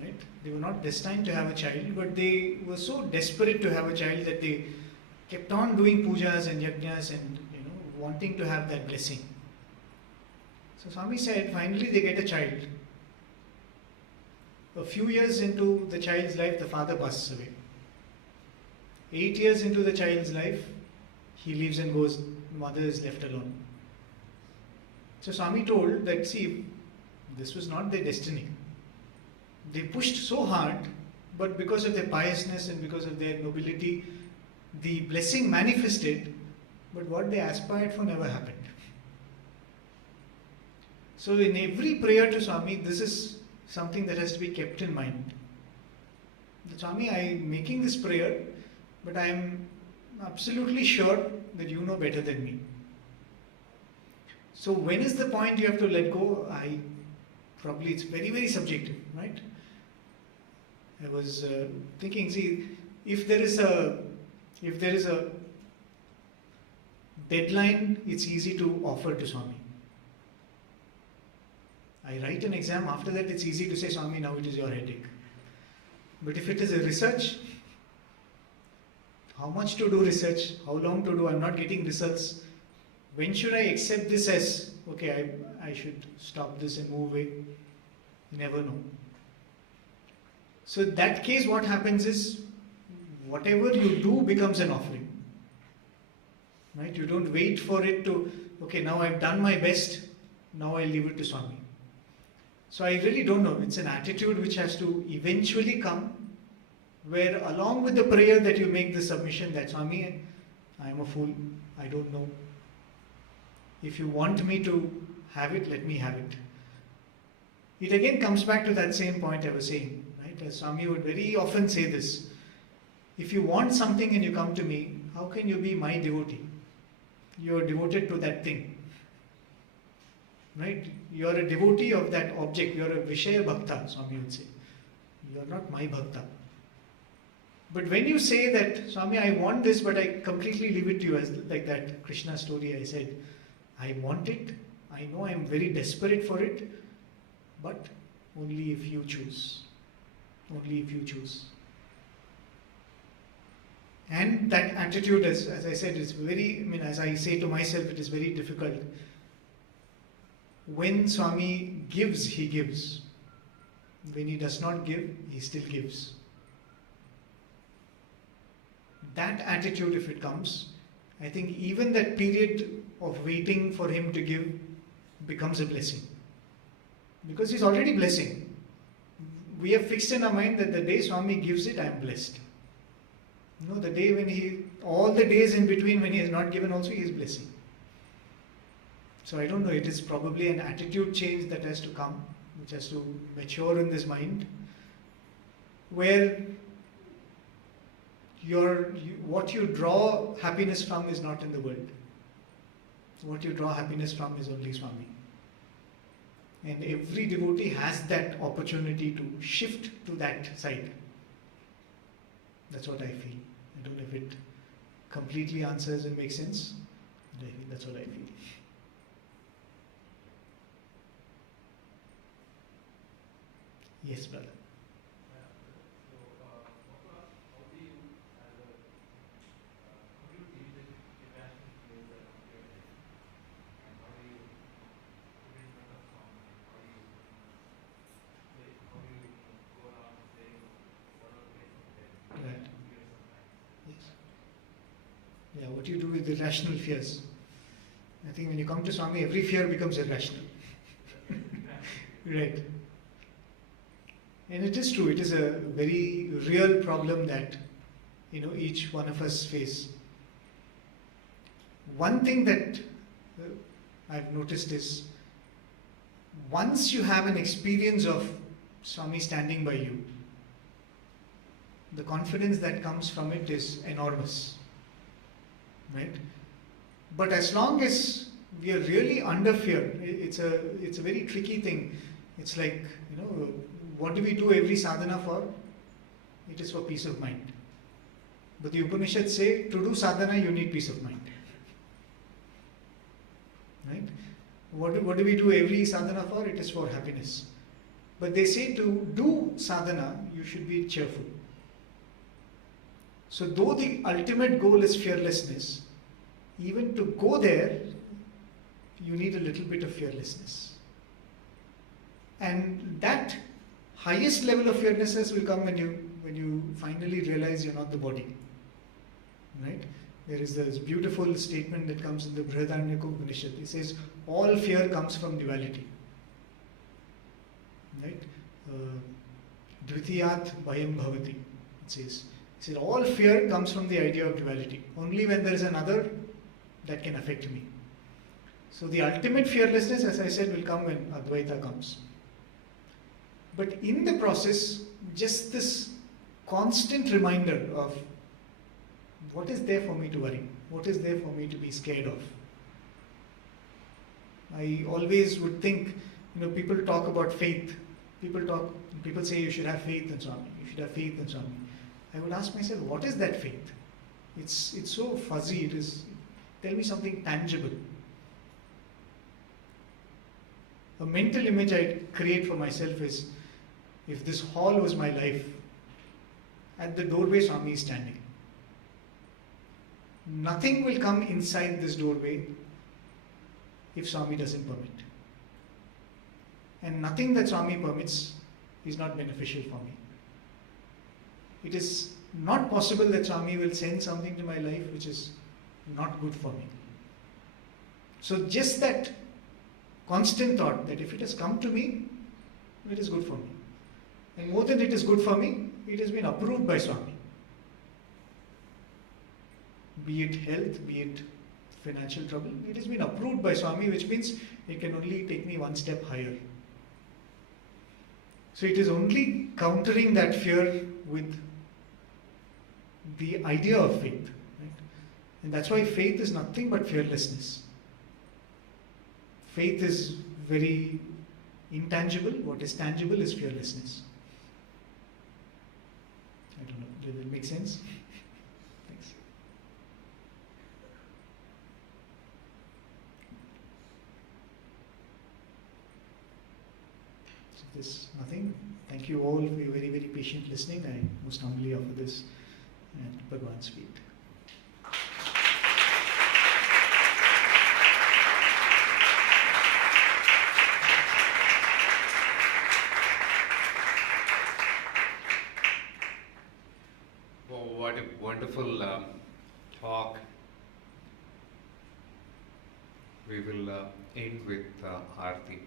Right? They were not destined to have a child, but they were so desperate to have a child that they kept on doing pujas and yajnas and wanting to have that blessing. So Swami said, finally they get a child. A few years into the child's life, the father passes away. 8 years into the child's life, he leaves and goes, the mother is left alone. So Swami told that, see, this was not their destiny. They pushed so hard, but because of their piousness and because of their nobility, the blessing manifested, but what they aspired for never happened. So in every prayer to Swami, this is something that has to be kept in mind. Swami, I am making this prayer, but I am absolutely sure that you know better than me. So when is the point you have to let go? Probably it's very, very subjective, right? I was thinking, see, if there is a deadline, it's easy to offer to Swami. I write an exam, after that it's easy to say, Swami, now it is your headache. But if it is a research, how much to do research, how long to do, I'm not getting results. When should I accept this as, okay, I should stop this and move away? You never know. So in that case, what happens is, whatever you do becomes an offering. Right? You don't wait for it to, okay, now I've done my best, now I'll leave it to Swami. So I really don't know. It's an attitude which has to eventually come, where along with the prayer that you make the submission that Swami, I am a fool, I don't know. If you want me to have it, let me have it. It again comes back to that same point I was saying, right? As Swami would very often say this, if you want something and you come to me, how can you be my devotee? You are devoted to that thing. Right? You are a devotee of that object. You are a Vishaya Bhakta, Swami would say. You are not my Bhakta. But when you say that, Swami, I want this, but I completely leave it to you, as like that Krishna story I said, I want it, I know I am very desperate for it, but only if you choose. Only if you choose. And that attitude, as I said, is very, as I say to myself, it is very difficult. When Swami gives, he gives. When he does not give, he still gives. That attitude, if it comes, I think even that period of waiting for him to give becomes a blessing. Because he's already blessing. We have fixed in our mind that the day Swami gives it, I am blessed. The day when all the days in between when he has not given also, he is blessing. So I don't know, it is probably an attitude change that has to come, which has to mature in this mind, where what you draw happiness from is not in the world. What you draw happiness from is only Swami. And every devotee has that opportunity to shift to that side. That's what I feel. I don't know if it completely answers and makes sense, but I feel that's what I feel. Yes, brother. What do you do with irrational fears? I think when you come to Swami, every fear becomes irrational. Right. And it is true, it is a very real problem that each one of us face. One thing that I've noticed is, once you have an experience of Swami standing by you, the confidence that comes from it is enormous. Right? But as long as we are really under fear, it's a very tricky thing. It's like, what do we do every sadhana for? It is for peace of mind. But the Upanishads say, to do sadhana you need peace of mind. Right? What do we do every sadhana for? It is for happiness. But they say to do sadhana, you should be cheerful. So though the ultimate goal is fearlessness, even to go there, you need a little bit of fearlessness. And that highest level of fearlessness will come when you finally realize you're not the body. Right? There is this beautiful statement that comes in the Brihadaranyaka Upanishad. It says, all fear comes from duality. Right? Dvitiyat bhayam bhavati. It says, all fear comes from the idea of duality. Only when there is another that can affect me. So the ultimate fearlessness, as I said, will come when Advaita comes. But in the process, just this constant reminder of what is there for me to worry? What is there for me to be scared of? I always would think, people talk about faith. People say you should have faith in Swami. You should have faith in Swami. I would ask myself, what is that faith? It's so fuzzy. Tell me something tangible. A mental image I create for myself is, if this hall was my life, at the doorway Swami is standing. nothing will come inside this doorway if Swami doesn't permit. And nothing that Swami permits is not beneficial for me. It is not possible that Swami will send something to my life which is not good for me. So just that constant thought that if it has come to me, it is good for me. And more than it is good for me, it has been approved by Swami. Be it health, be it financial trouble, it has been approved by Swami, which means it can only take me one step higher. So it is only countering that fear with the idea of faith. Right? And that's why faith is nothing but fearlessness. Faith is very intangible. What is tangible is fearlessness. I don't know. Did that make sense? Thanks. So if there's nothing, thank you all for your very, very patient listening. I most humbly offer this at Bhagwan's feet. What a wonderful talk. We will end with Aarti.